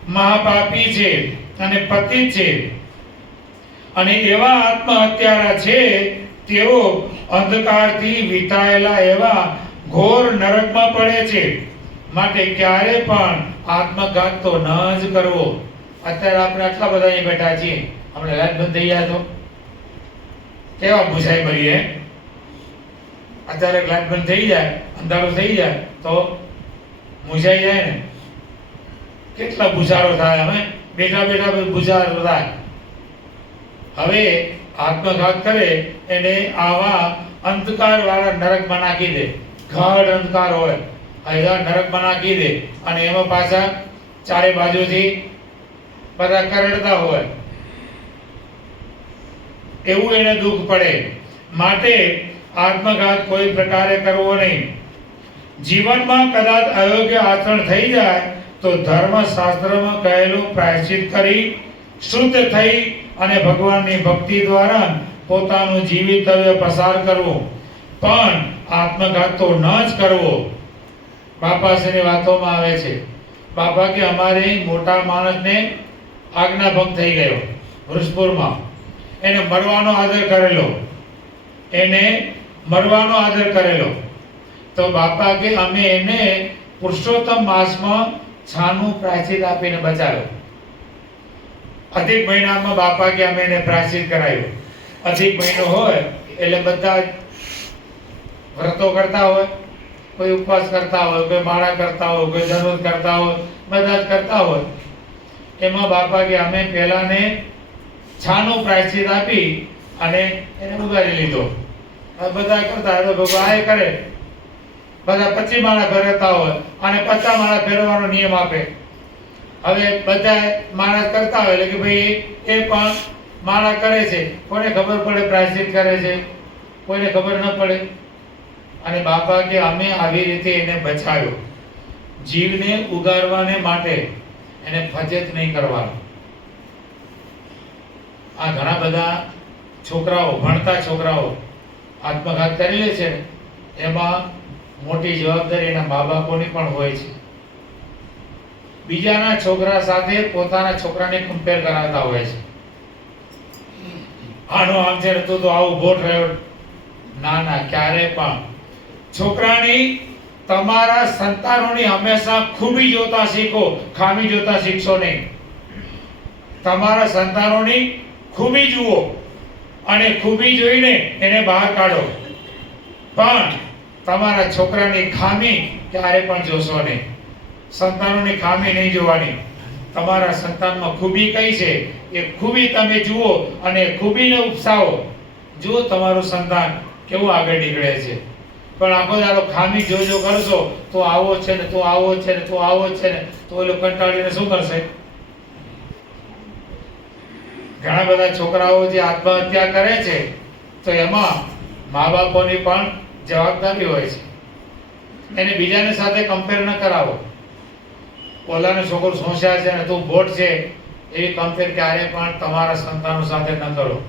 મહાપાપી છે અને પતિત છે. અને એવા આત્મહત્યારા છે તેઓ અંધકારથી વિતાયેલા એવા ઘોર નરકમાં પડે છે. માટે ક્યારે પણ આત્મઘાત તો ન જ કરવો. અત્યારે આપણે આટલા બધા અહીં બેઠા છીએ, આપણે લાઈટ બંધ થઈ જાય તો કેવા ભૂસાઈ ભરીએ. અત્યારે લાઈટ બંધ થઈ જાય, અંધારું થઈ જાય તો મૂંઝાઈ જાય ને. કેટલા ભૂસારો થાય, અમે બેઠા બેઠા ભૂસારો થાય. હવે આત્મઘાત કરે એને આવા અંધકાર વાળા નરકમાં નાખી દે. ગાઢ અંધકાર હોય, આવા નરકમાં નાખી દે, અને એમાં પાછા ચારે બાજુથી બધા કરડતા હોય, એવું એને દુઃખ પડે. માટે આત્મઘાત કોઈ પ્રકારે કરવો નહીં. જીવનમાં કદાચ અયોગ્ય આચરણ થઈ જાય તો ધર્મશાસ્ત્રમાં કહેલું પ્રાયશ્ચિત કરી શુદ્ધ થઈ અને ભગવાનની ભક્તિ દ્વારા પોતાનું જીવિતવ્ય પસાર કરવું, પણ આત્મઘાત તો ન જ કરવો. બાપાશ્રીની વાતોમાં આવે છે, બાપા કે અમારે મોટા માણસને આજ્ઞાભંગ થઈ ગયો વૃષપુરમાં, એને મરવાનો આદર કરેલો, એને મરવાનો આદર કરેલો, તો બાપા કે અમે એને પુરુષોત્તમ માસમાં છાનું પ્રાયશ્ચિત આપીને બચાવ્યો. અધિક મહિનામાં બાપા કે અમે એને પ્રાયશ્ચિત કરાવ્યું. અધિક મહિનો હોય એટલે બધા વ્રતો કરતા હોય, કોઈ ઉપવાસ કરતા હોય, કોઈ માળા કરતા હોય, કોઈ ધનુષ કરતા હોય, બધા જ કરતા હોય. એમાં બાપા કે અમે પહેલાને છાનું પ્રાયશ્ચિત આપી અને એને ઉગાડી લીધો. બધા કરતા તો ભગવાન એ કરે, બધા 25 માળા ફેરવતા હોય અને 50 માળા ફેરવવાનો નિયમ આપે. હવે બધા માળા કરતા હોય એટલે કે ભાઈ એ પણ માળા કરે છે, કોને ખબર પડે પ્રાયશ્ચિત કરે છે? કોઈને ખબર ન પડે. અને બાપા કે અમે આવી રીતે એને બચાવ્યો. જીવને ઉગારવાને માટે એને ફજેત નહીં કરવાનો. આ ઘણા બધા છોકરાઓ, ભણતા છોકરાઓ આત્મઘાત કરી લે છે. એમાં મોટી જવાબદારી એના મા બાપોની પણ હોય છે. બીજાના છોકરા સાથે પોતાના છોકરાને કમ્પેર કરાવતા હોય છે. આનો આમ છે તું તો આવું ભોટ રહ્યો. ના ના, ક્યારે પણ છોકરાની, તમારા સંતાનોની હંમેશા ખૂબી જોતા શીખો, ખામી જોતા શીખશો નહીં. તમારા સંતાનોની ખૂબી જુઓ અને ખૂબી જોઈને એને બહાર કાઢો, પણ તમારા છોકરાની ખામી ક્યારે પણ જોશો નહીં. સંતાનોની ખામી નહીં જોવાની. તમારા સંતાનમાં ખૂબી કઈ છે એ ખૂબી તમે જુઓ અને ખૂબીને ઉપસાવો. જુઓ તમારું સંતાન કેવું આગળ નીકળે છે. પણ આખો દાડો ખામી જોજો કરશો તો આવો છે ને, તો આવો છે ને, તો આવો છે ને, તો એ લોકો કંટાળીને શું કરશે? ઘણા બધા છોકરાઓ જે આત્મહત્યા કરે છે તો એમાં મા બાપોની પણ જવાબદારી હોય છે. એને બીજાની સાથે કમ્પેર ન કરાવો. ઓલાનો છોકરો હોશિયાર છે ને તું ભોટ છે, એવી કમ્પેર ક્યારે પણ તમારા સંતાનો સાથે ન કરો.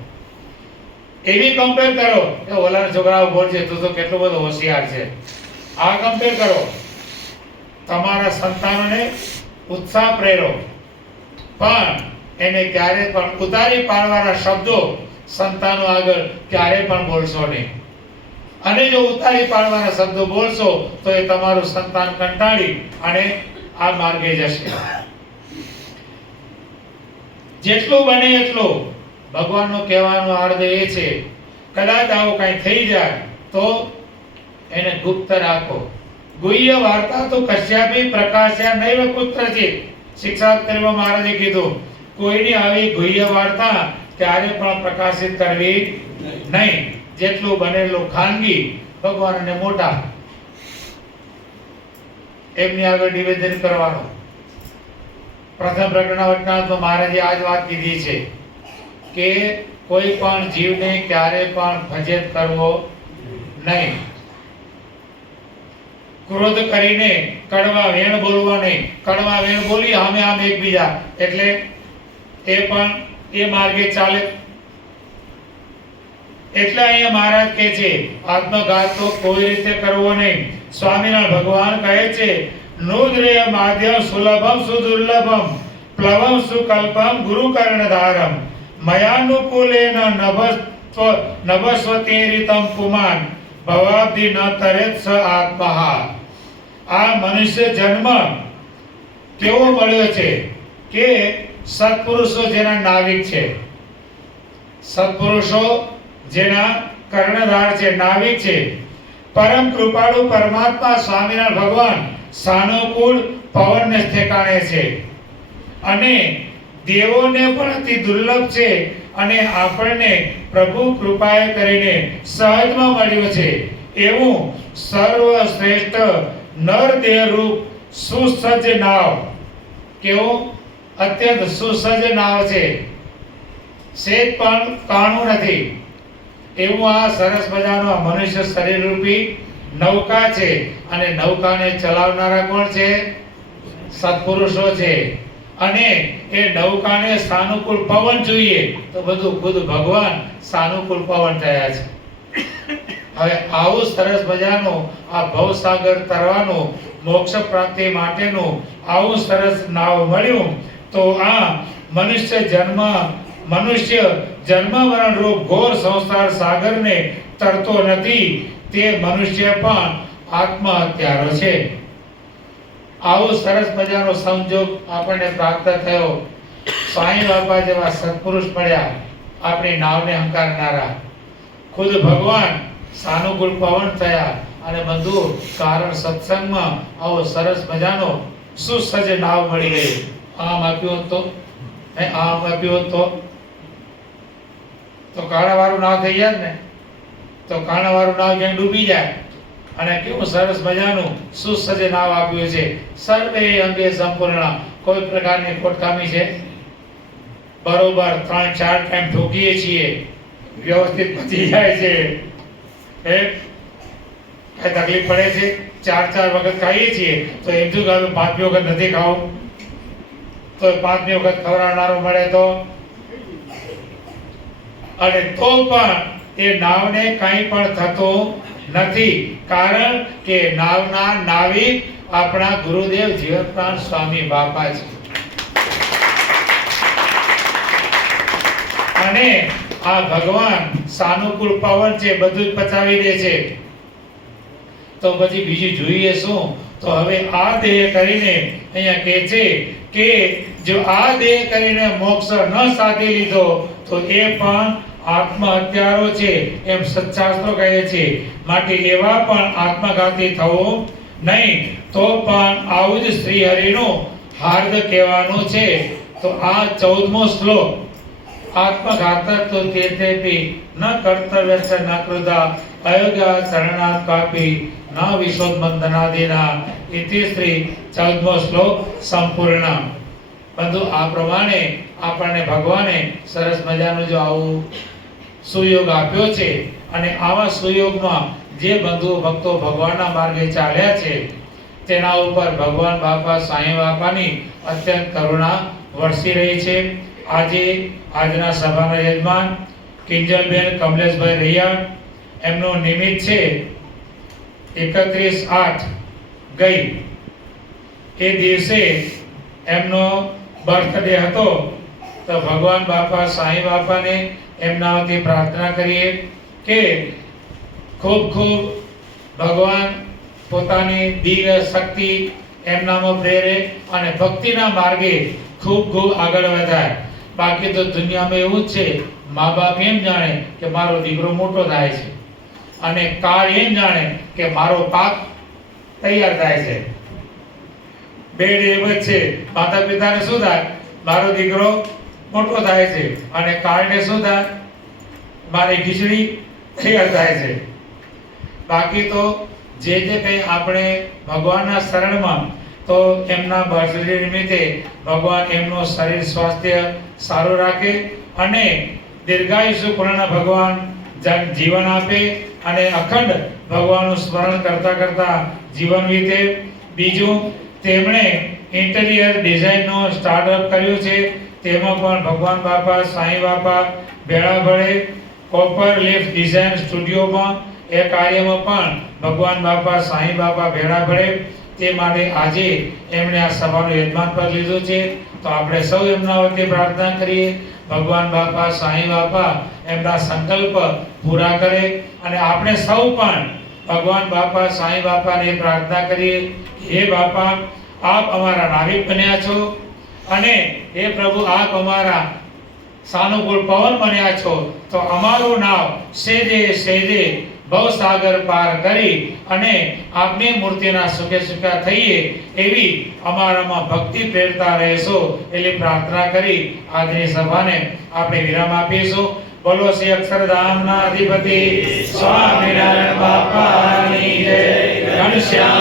એવી કમ્પેર કરો કે ઓલાના છોકરાઓ બોલશે તું તો કેટલો બધો હોશિયાર છે. આ કમ્પેર કરો. તમારા સંતાનોને ઉત્સાહ પ્રેરો, પણ એને ક્યારે પણ ઉતારી પાડવાના શબ્દો સંતાનો આગળ ક્યારે પણ બોલશો નહીં. અને જો ઉતારી પાડવાના શબ્દો બોલશો તો એ તમારું સંતાન કંટાળી અને આ માર્ગે જશે. જેટલું બને એટલું ભગવાનનો કહેવાનો અર્થ એ છે, કદાચ આવું કઈ થઈ જાય તો એને ગુપ્ત રાખો. ગુહ્ય વાર્તા તો કશ્યાપી પ્રકાશ્યા નૈવ કુત્રચિત. શિક્ષાપત્રીમાં મહારાજે કીધું કોઈની આવી ગુહ્ય વાર્તા ક્યારે પણ પ્રકાશિત કરવી નહીં. જેટલું બને એટલું ખાનગી, ભગવાનને મોટા એમની આગળ નિવેદન કરવાનું. પ્રથમ પ્રકરણના વચનામૃતમાં મહારાજે આ જ વાત કીધી છે કે કોઈ પણ જીવને ક્યારે પણ ફજેત કરવો નહીં. ક્રોધ કરીને કડવા વેણ બોલવા નહીં. કડવા વેણ બોલી સામે આમ એકબીજા એટલે એ પણ એ માર્ગે ચાલે. એટલે અહીંયા મહારાજ કહે છે આત્મઘાત તો કોઈ રીતે કરવો નહીં. સ્વામિનારાયણ ભગવાન કહે છે નુદ્રય માધ્યમ સુલભમ સુદુર્લભમ પ્લવમ સુકલ્પમ ગુરુ કર્ણધારમ મયાનુકૂલેન નભસ્વતેરિતમ પુમાન ભવાબ્ધિ ન તરેત સ આત્મા. આ મનુષ્ય જન્મ કેવો મળ્યો છે કે સત્પુરુષો જેના નાવિક છે, સત્પુરુષો જેના કર્ણધાર છે, નાવિક છે. પરમ કૃપાળુ પરમાત્મા સ્વામિનારાયણ ભગવાન સાનુકૂળ પવનને ઠેકાણે છે અને દેવોને પણ અતિ દુર્લભ છે અને આપણને પ્રભુ કૃપાએ કરીને સહજમાં મળ્યું છે એવું સર્વશ્રેષ્ઠ નર દેહ રૂપ સુસજ્જ નાવ. કેવું અત્યંત સુસજ્જ નાવ છે, સેજ પણ કાણું નથી એવું આ સરસ મજાનો મનુષ્ય શરીર રૂપી નૌકા છે. અને નૌકાને ચલાવનારા કોણ છે? સત્પુરુષો છે. અને એ નૌકાને સાનુકૂળ પવન જોઈએ તો બધું ખુદ ભગવાન સાનુકૂળ પવન થયા છે. હવે આવું સરસ મજાનું આ ભવસાગર તરવાનું મોક્ષ પ્રાપ્તિ માટેનું આવું સરસ નાવ મળ્યું તો આ મનુષ્ય જન્મ મરણ રૂપ ઘોર સંસાર સાગરને તરતો નથી. તે મનુષ્ય પણ આત્મહત્યારો છે. આવો સરસ મજાનો સંજોગ આપણને પ્રાપ્ત થયો. સાંઈ બાપા જેવા સત્પુરુષ મળ્યા આપણી નાવને હંકારનારા. ખુદ ભગવાન સાનુકૂળ પવન થયા અને બધું કારણ સત્સંગમાં આવો સરસ મજાનો સુસજ્જ નાવ મળી ગઈ. આમ આપ્યું તો આમ આપ્યું તો કાણાવાળું નાવ થઈ જાય ને, તો કાણાવાળું નાવ ક્યાંય ડૂબી જાય. અને કેવું સરસ મજાનું સુસજ્જ નાવ આપ્યું છે. સર્વે અંગે સંપૂર્ણ, કોઈ પ્રકારની ખોટખામી છે? બરોબર 3-4 ટાઈમ ઠોકીએ છીએ, વ્યવસ્થિત પચી જાય છે. કઈ તકલીફ પડે છે? 4 વખત ખાઈએ છીએ તો એમ શું કહ્યું 5મી વખત નથી ખાવું, તો 5મી વખત ખવડાવનારો મળે તો? અને તો પણ એ નાવને કંઈ પણ થતું નથી, કારણ કે નાવના નાવિક આપણા ગુરુદેવ જીવનપ્રાણ સ્વામી બાપા છે. અને આ ભગવાન સાનુકૂળ પવન છે, બધું જ પચાવી દે છે. તો પછી બીજું જોઈએ શું? તો હવે આ દેહ કરીને અહીંયા કહે છે કે જો આ દેહ કરીને મોક્ષ ન સાધી લીધો તો એ પણ આત્મહત્યારો છે એમ સત્શાસ્ત્રો કહે છે. માટે એવા પણ આત્મઘાતી થવું નહીં. તો પણ આવું જ શ્રી હરિનું હાર્દ કહેવાનું છે. તો આ 14મો શ્લોક આત્મઘાતક તો તેપી ન કર્તવ્ય ચ ન કૃતા અયોગ્ય શરણાત કાપી ન વિશોધમંદનાદિના ઇતિ શ્રી 14મો શ્લોક સંપૂર્ણ. બંધુ આ પ્રમાણે આપણને ભગવાને સરસ મજાનું જો આવું સુયોગ આપ્યો છે અને આવા સુયોગમાં જે બંધુઓ ભક્તો ભગવાનના માર્ગે ચાલ્યા છે તેના ઉપર ભગવાન બાપા સાંઈ બાપાની અત્યંત કરુણા વરસી રહી છે. આજે આજના સભાના યજમાન કિંજલબેન કમલેશભાઈ રૈયા, એમનું નિમિત્ત છે 31/8 ગઈ એ દિવસે એમનો બર્થડે હતો. તો ભગવાન બાપા સાંઈ બાપાને એમના વતી પ્રાર્થના કરીએ કે ખૂબ ખૂબ ભગવાન પોતાની દિવ્ય શક્તિ એમનામાં પ્રેરે અને ભક્તિના માર્ગે ખૂબ ખૂબ આગળ વધાય. બાકી તો દુનિયામાં એવું જ છે, મા બાપ એમ જાણે કે મારો દીકરો મોટો થાય છે અને કાળ એમ જાણે કે મારો પાક તૈયાર થાય છે. બેડ એમ જ છે, માતા પિતાને શું થાય, મારો દીકરો મોટો થાય છે અને કાળને શું થાય, મારી ખીચડી તૈયાર થાય છે. બાકી તો જે કંઈ આપણે ભગવાનના શરણમાં, તો એમના બર્થડે નિમિત્તે ભગવાન એમનું શરીર સ્વાસ્થ્ય સારું રાખે અને દીર્ઘાયુષ્ય પૂર્ણ ભગવાન જીવન આપે અને અખંડ ભગવાનનું સ્મરણ કરતા કરતા જીવન વીતે. બીજું, તેમણે ઇન્ટિરિયર ડિઝાઇનનો સ્ટાર્ટઅપ કર્યું છે, તેમાં પણ ભગવાન બાપા સાંઈ બાપા ભેળા ભળે. કોપર લીફ ડિઝાઇન સ્ટુડિયોમાં એ કાર્યમાં પણ ભગવાન બાપા સાંઈ બાપા ભેળા ભળે. તે માટે આજે એમણે આ સભાનું યજમાન પદ લીધું છે. તો આપણે સૌ એમના વતી પ્રાર્થના કરીએ, ભગવાન બાપા સાંઈ બાપા એમના સંકલ્પ પૂરા કરે અને આપણે સૌ પણ ભગવાન બાપા સાંઈ બાપાને પ્રાર્થના કરીએ, હે બાપા, આપ અમારા નાવિક બન્યા છો અને હે પ્રભુ, આપ અમારા સાનુકૂળ પવન બન્યા છો. તો અમારું નામ સેદે સેદે ભવસાગર પાર કરી અને આપની મૂર્તિના સુખે સુખા થઈએ એવી અમારામાં ભક્તિ પ્રેરતા રહેશો, એવી પ્રાર્થના કરી આજની સભાને આપણે વિરામ આપીશું. બોલો શ્રી અક્ષરધામના અધિપતિ સ્વામિનારાયણ બાપાની જય. ઘનશ્યામ